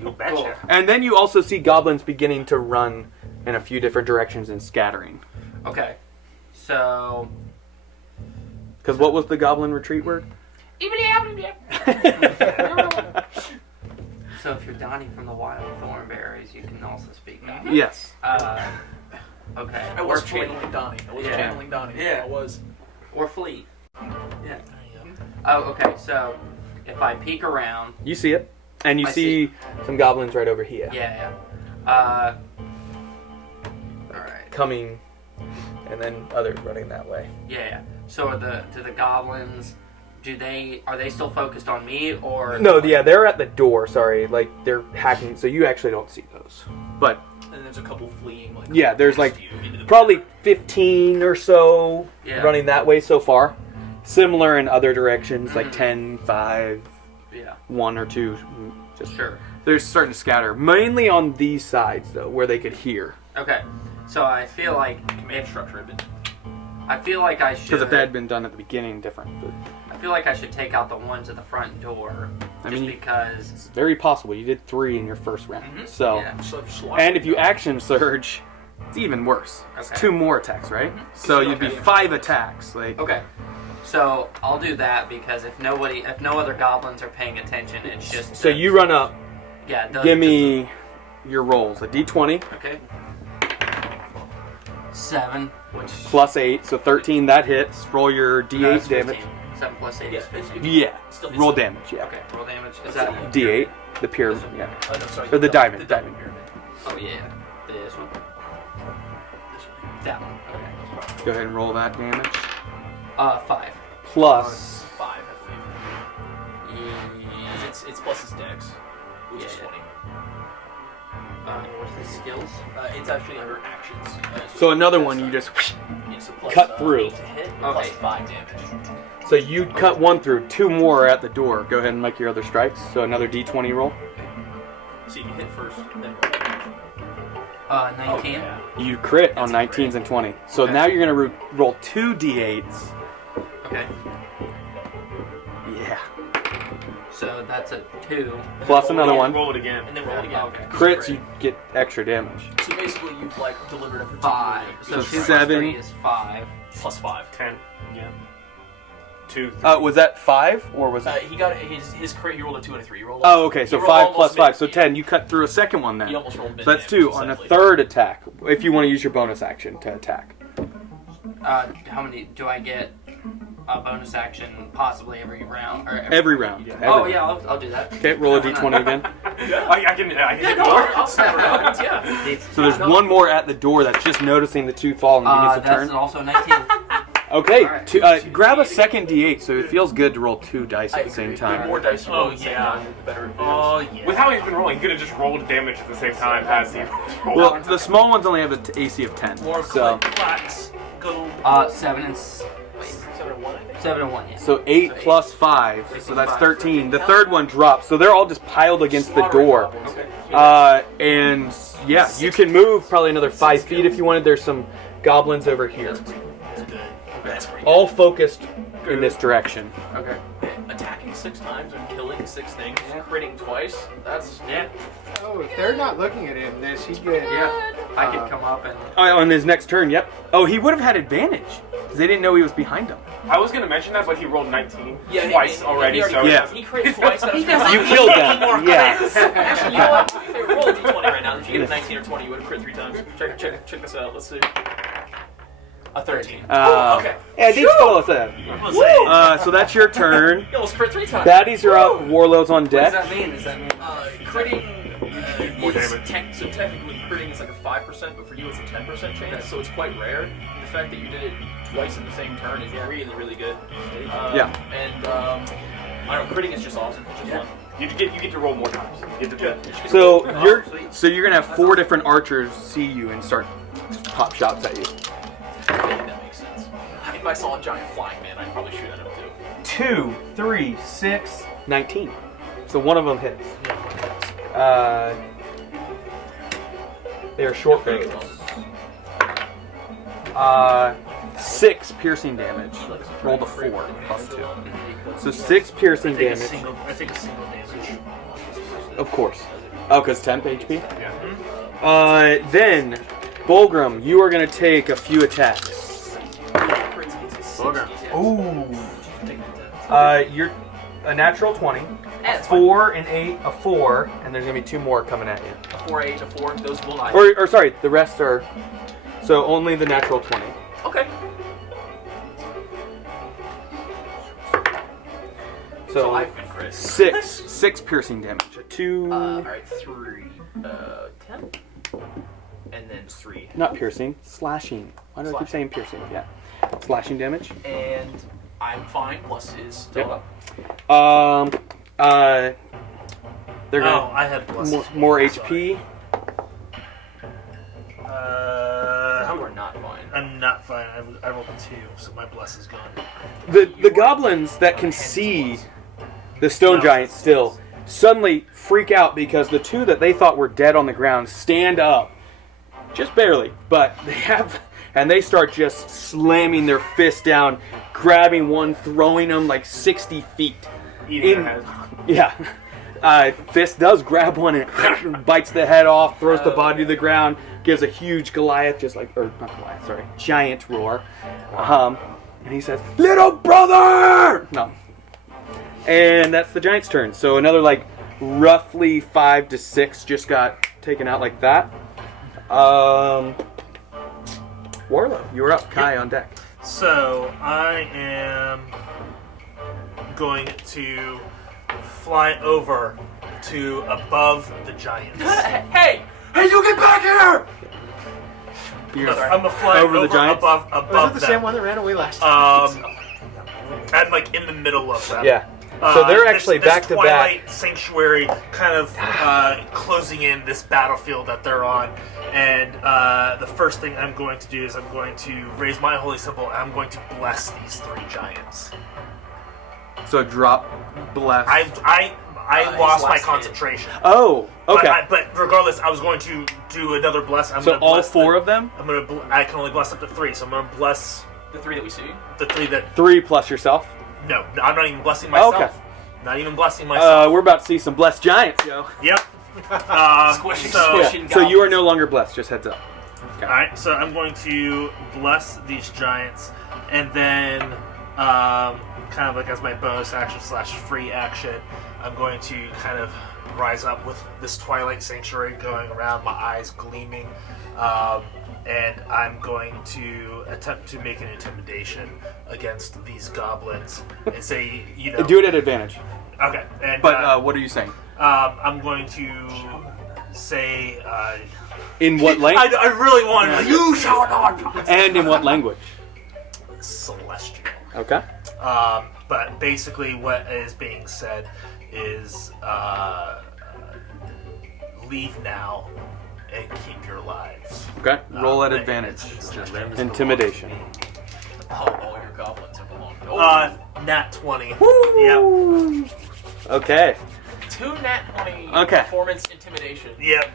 You betcha. And then you also see goblins beginning to run in a few different directions and scattering. Okay. So. Because what was the goblin retreat word? So if you're Donnie from the Wild Thornberries, you can also speak that. Yes. Okay. I was channeling Donnie. Yeah. I was. Or Fleet. Yeah. Oh, okay. So if I peek around. You see it, and you I see some goblins right over here. Yeah. All right. Coming, and then others running that way. Yeah. So do the goblins? Are they still focused on me or? No, yeah, they're at the door. Sorry, like they're hacking, so you actually don't see those. But And there's a couple fleeing. Like, yeah, there's like past you into the probably 15 or so Yeah. running that way so far. Similar in other directions, like 10, 5, Yeah. 1 or 2. Just Sure. they're starting to scatter, mainly on these sides though, where they could hear. Okay. So I feel like command structure had been. I feel like I should. Because if that had been done at the beginning, different. But I feel like I should take out the ones at the front door. I Just mean, because. it's very possible. You did 3 in your first round, so. Yeah. And if you action surge, it's even worse. It's Okay. 2 more attacks, right? So you'd be 5 attacks. Like Okay. So I'll do that because if no other goblins are paying attention, it's just. So you run up. Yeah. it does- Give me your rolls. A d20 Okay. 7. Which. plus 8, so 13. That hits. Roll your d8 it's 15. damage. 7 plus 8 is 15. Yeah. Still Roll damage. Yeah. Okay. Roll damage. Is that? D8. The pyramid. Yeah. Oh, no, sorry. Or the diamond. Diamond. pyramid. Oh yeah. This one. This one. That one. Okay. Go ahead and roll that damage. 5. Plus. 5, I think. Because it's plus his dex, which is Yeah. 20. What's the skills? It's actually under actions. So another one you just. Yeah, so plus, cut through. 8 to hit, Okay. plus 5 damage. So you cut 1 through. 2 more are at the door. Go ahead and make your other strikes. So another d20 roll. So you can hit first, then roll damage. 19. Yeah. You crit on 19s and 20. So Okay. now you're gonna roll 2 d8s. Okay. Yeah. So that's a 2. Plus another one. Roll it again. And then roll it again. Okay. Crits, you get extra damage. So basically, you've like delivered a particular 5. So 2 plus 7. 3 is 5. plus 5. 10 again. 2. Was that 5 or was it? He got his crit. He rolled a 2 and a 3. He rolled. Oh, okay. So he rolled 5 almost plus 5, so mid- 10. You cut through a second one then. He almost rolled mid. So that's damage, 2 on a essentially. third attack. If you want to use your bonus action to attack. How many do I get? A bonus action possibly every round. Or Every round. Yeah. Every Oh round. yeah, I'll do that. Okay, roll a d20 again. I can hit No, more. I'll snap around. Yeah. So there's one more at the door that's just noticing the 2 fall and begins to That's turn. also 19. Okay, Alright. grab a second d8 so it feels good to roll 2 dice at the same The time. more dice you roll Oh, at the same yeah. time, the better it is. Oh yeah. With how he's been rolling, he could have just rolled damage at the same time as he rolled. Well, the small ones only have an AC of 10. More So, clacks. Good old 7 and 7 and 1, I think. 7 and 1. Yeah. so 8 plus 5, so that's 13. The third one drops, so they're all just piled against the door. And yeah, you can move probably another 5 feet if you wanted. There's some goblins over here, That's pretty all focused in this direction. Okay. good. Attacking 6 times and killing 6 things, critting twice. That's Yeah. Oh, if they're not looking at him, this he could. Yeah. I could come up and. On his next turn, yep. Oh, he would have had advantage because they didn't know he was behind them. I was going to mention that, but he rolled 19 Yeah, twice already, so Yeah. He crit twice. That was You killed them. Yeah. Actually, you know what? Hey, roll a d20 right now. If you get a 19 or 20, you would have crit 3 times. Check this out. Let's see. A 13. Okay. Yeah, these fellows said. I'm gonna say. So that's your turn. You almost crit 3 times. Baddies are up. Warlord's on What does deck. that mean? Does that mean? Critting More is damage. so technically critting is like a 5%, but for you it's a 10% chance, so it's quite rare. The fact that you did it twice in the same turn is really, really good. Yeah. And I don't know, critting is just awesome. It's just fun. You get to roll more times. You get to So you're gonna have 4 different archers see you and start pop shots at you. I feel like that makes sense. If I saw a giant flying man, I'd probably shoot at him too. 2, 3, 6, 19. So one of them hits. They are short bows. 6 piercing damage. Roll the 4 plus 2. So 6 piercing I think a damage. single damage. Of course. Oh, because 10 HP? Yeah. Then, Bulgrim, you are going to take a few attacks. Crits against a 60. Ooh. Take an attack. a natural 20, That's 4, an 8, a 4, and there's gonna be 2 more coming at you. A 4, 8, a 4. Those will not. Or sorry, the rest are. So only the natural 20. Okay. So I've been crit. 6 piercing damage. A 2. Alright, 3. 10. And then 3. Not piercing, slashing. Why do I keep saying piercing? Yeah. Slashing damage. And I'm fine. Plus is still Yep. up. They're Oh, gonna I had bless. more HP. You are not fine. I'm not fine. I rolled a 2, so my bless is gone. The goblins that can see the stone giant still suddenly freak out because the 2 that they thought were dead on the ground stand up, just barely, but they start just slamming their fist down, grabbing one, throwing them like 60 feet. Eating their head. Yeah. Fist does grab one and bites the head off, throws the body to the ground, gives a huge Goliath, not Goliath, sorry, giant roar. And he says, "Little brother!" No. And that's the giant's turn. So another like roughly 5 to 6 just got taken out like that. Warlow, you're up. Kai on deck. So I am going to fly over to above the giants. Hey, you get back here! I'm gonna fly Over over, the giants? above Was it the them. same one that ran away last time? I'm like in the middle of them. Yeah. So they're actually this back to Twilight back. Sanctuary kind of closing in this battlefield that they're on. And the first thing I'm going to do is I'm going to raise my holy symbol and I'm going to bless these 3 giants. So drop, bless. I He's lost my last hit. concentration. Oh, okay. But regardless, I was going to do another bless. I'm So gonna all bless 4 of them? I'm gonna. I can only bless up to 3, so I'm gonna bless The 3 that we see. the 3 that. 3 plus yourself. No, I'm not even blessing myself. Okay. Not even blessing myself. We're about to see some blessed giants, yo. Yep. Squishing, so, squishing. So you are no longer blessed, just heads up. Okay. all right. So I'm going to bless these giants, and then kind of like as my bonus action / free action, I'm going to kind of rise up with this Twilight Sanctuary going around, my eyes gleaming, and I'm going to attempt to make an intimidation against these goblins and say, Do it at advantage. Okay. And But what are you saying? I'm going to say. In what language? I really want you shall not pass. And in what language? Celestial. Okay. But basically, what is being said is leave now and keep your lives. Okay. Roll at Make advantage. it's- Intimidation. All your goblins have belonged. Nat 20. Yep. Okay. 2 nat 20 Okay. performance intimidation. Yep.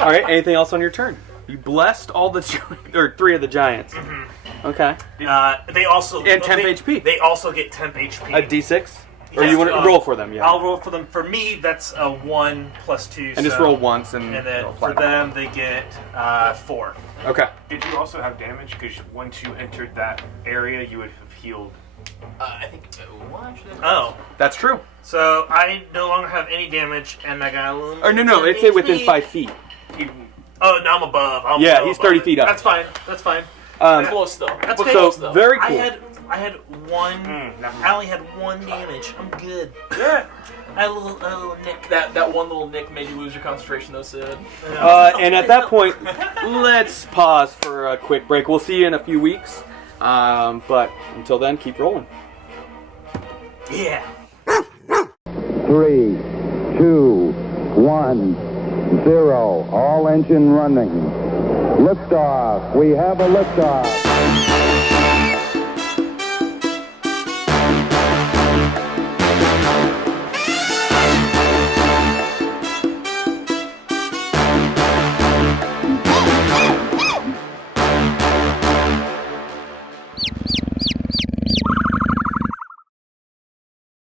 All right. Anything else on your turn? You blessed all the 3 of the giants. Okay. They also And temp HP. They also get temp HP. A D6. Or Yes, you want to roll for them? Yeah. I'll roll for them. For me, that's a 1 plus 2. And just so- roll once and. And then roll for flat. them, they get 4. Okay. Did you also have damage? Because once you entered that area, you would have healed. I think. Well, actually, Oh. That's true. So I no longer have any damage, and I got a little. Or no, it's within 5 feet. Oh, no, I'm above. I'm Yeah, well he's above 30 it. feet up. That's fine. That's fine. close though. That's But okay. close So though. very cool. I had 1. never mind. I only had 1 damage. I'm good. I had a little nick. That one little nick made you lose your concentration, though, Sid. And at that point, let's pause for a quick break. We'll see you in a few weeks. But until then, keep rolling. Yeah. 3, 2, 1, 0. All engine running. Liftoff. We have a liftoff.